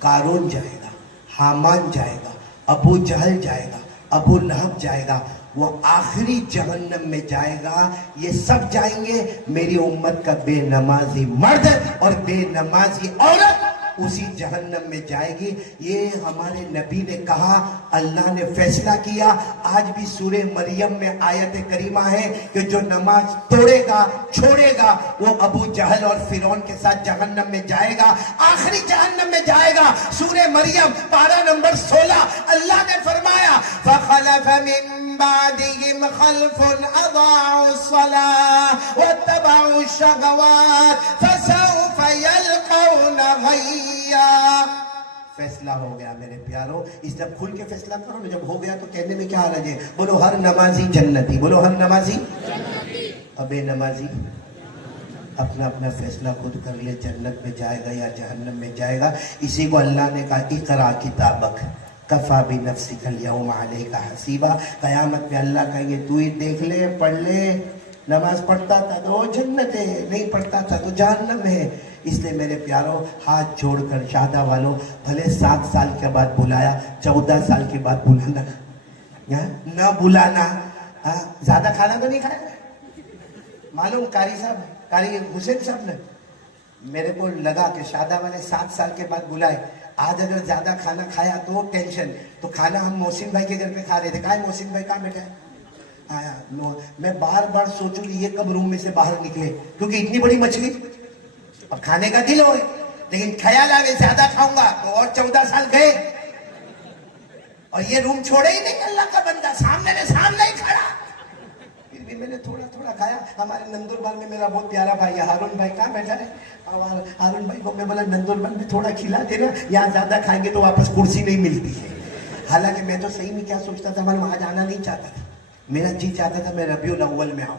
قارون جائے گا، حامان جائے گا، ابو جہل جائے گا، ابو لہب جائے گا، وہ آخری جہنم میں جائے گا، یہ سب جائیں گے، میری امت کا بے نمازی مرد اور بے نمازی عورت اسی جہنم میں جائے گی، یہ ہمارے نبی نے کہا، اللہ نے فیصلہ کیا، آج بھی سورہ مریم میں آیت کریمہ ہے کہ جو نماز توڑے گا چھوڑے گا وہ ابو جہل اور فرعون کے ساتھ جہنم میں جائے گا، آخری جہنم میں جائے گا، سورہ مریم پارہ نمبر 16 اللہ نے فرمایا فَخَلَفَ مِن بَعْدِهِمْ خَلْفٌ أَضَاعُوا الصَّلَاةَ وَاتَّبَعُوا الشَّهَوَاتِ فَسَوْفَ يَلْقَوْنَ غَيًّا، فیصلہ ہو گیا میرے پیارو، اس جب کھل کے فیصلہ کرو نا، جب ہو گیا تو کہنے میں کیا حرج ہے، بولو ہر نمازی جنتی، بولو ہر نمازی جنتی، اور بے نمازی اپنا اپنا فیصلہ خود کر لے، جنت میں جائے گا یا جہنم میں جائے گا، اسی کو اللہ نے کہا اقرا کتابک کفا بنفسک اليوم علیک حسیبا، قیامت میں اللہ کہیں گے تو ہی دیکھ لے، پڑھ لے، نماز پڑھتا تھا تو جنت ہے، نہیں پڑھتا تھا تو جہنم ہے، اس لیے میرے پیاروں ہاتھ جوڑ کر شادہ والوں، بھلے 7 سال کے بعد بلایا، 14 سال کے بعد بلانا، نہ بلانا، زیادہ کھانا تو نہیں کھایا، معلوم قاری صاحب، قاری حسین صاحب نے میرے کو لگا کہ شادہ والے 7 سال کے بعد بلائے، آج اگر زیادہ کھانا کھایا تو ٹینشن، تو کھانا ہم محسن بھائی کے گھر پہ کھا رہے تھے، کہا محسن بھائی کہاں بیٹھا ہے، آیا، میں بار بار سوچوں کہ یہ کب روم میں سے باہر نکلے، کیونکہ اتنی بڑی مچھلی اب کھانے کا دل ہوئے، لیکن خیال آگے زیادہ کھاؤں گا تو اور 14 سال گئے، اور یہ روم چھوڑے ہی نہیں، اللہ کا بندہ سامنے ہی کھڑا، پھر بھی میں نے تھوڑا تھوڑا کھایا۔ ہمارے نندربار میں میرا بہت پیارا بھائی ہے ہارون بھائی، کہاں بیٹھا ہے؟ اور ہارون بھائی کو میں بولا نندربار میں تھوڑا کھلا دینا، یہاں زیادہ کھائیں گے تو واپس کرسی نہیں ملتی ہے۔ حالانکہ میں تو صحیح میں کیا سوچتا تھا، میں وہاں جانا نہیں چاہتا تھا، میرا جی چاہتا تھا میں ربیع الاول میں آؤں،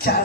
4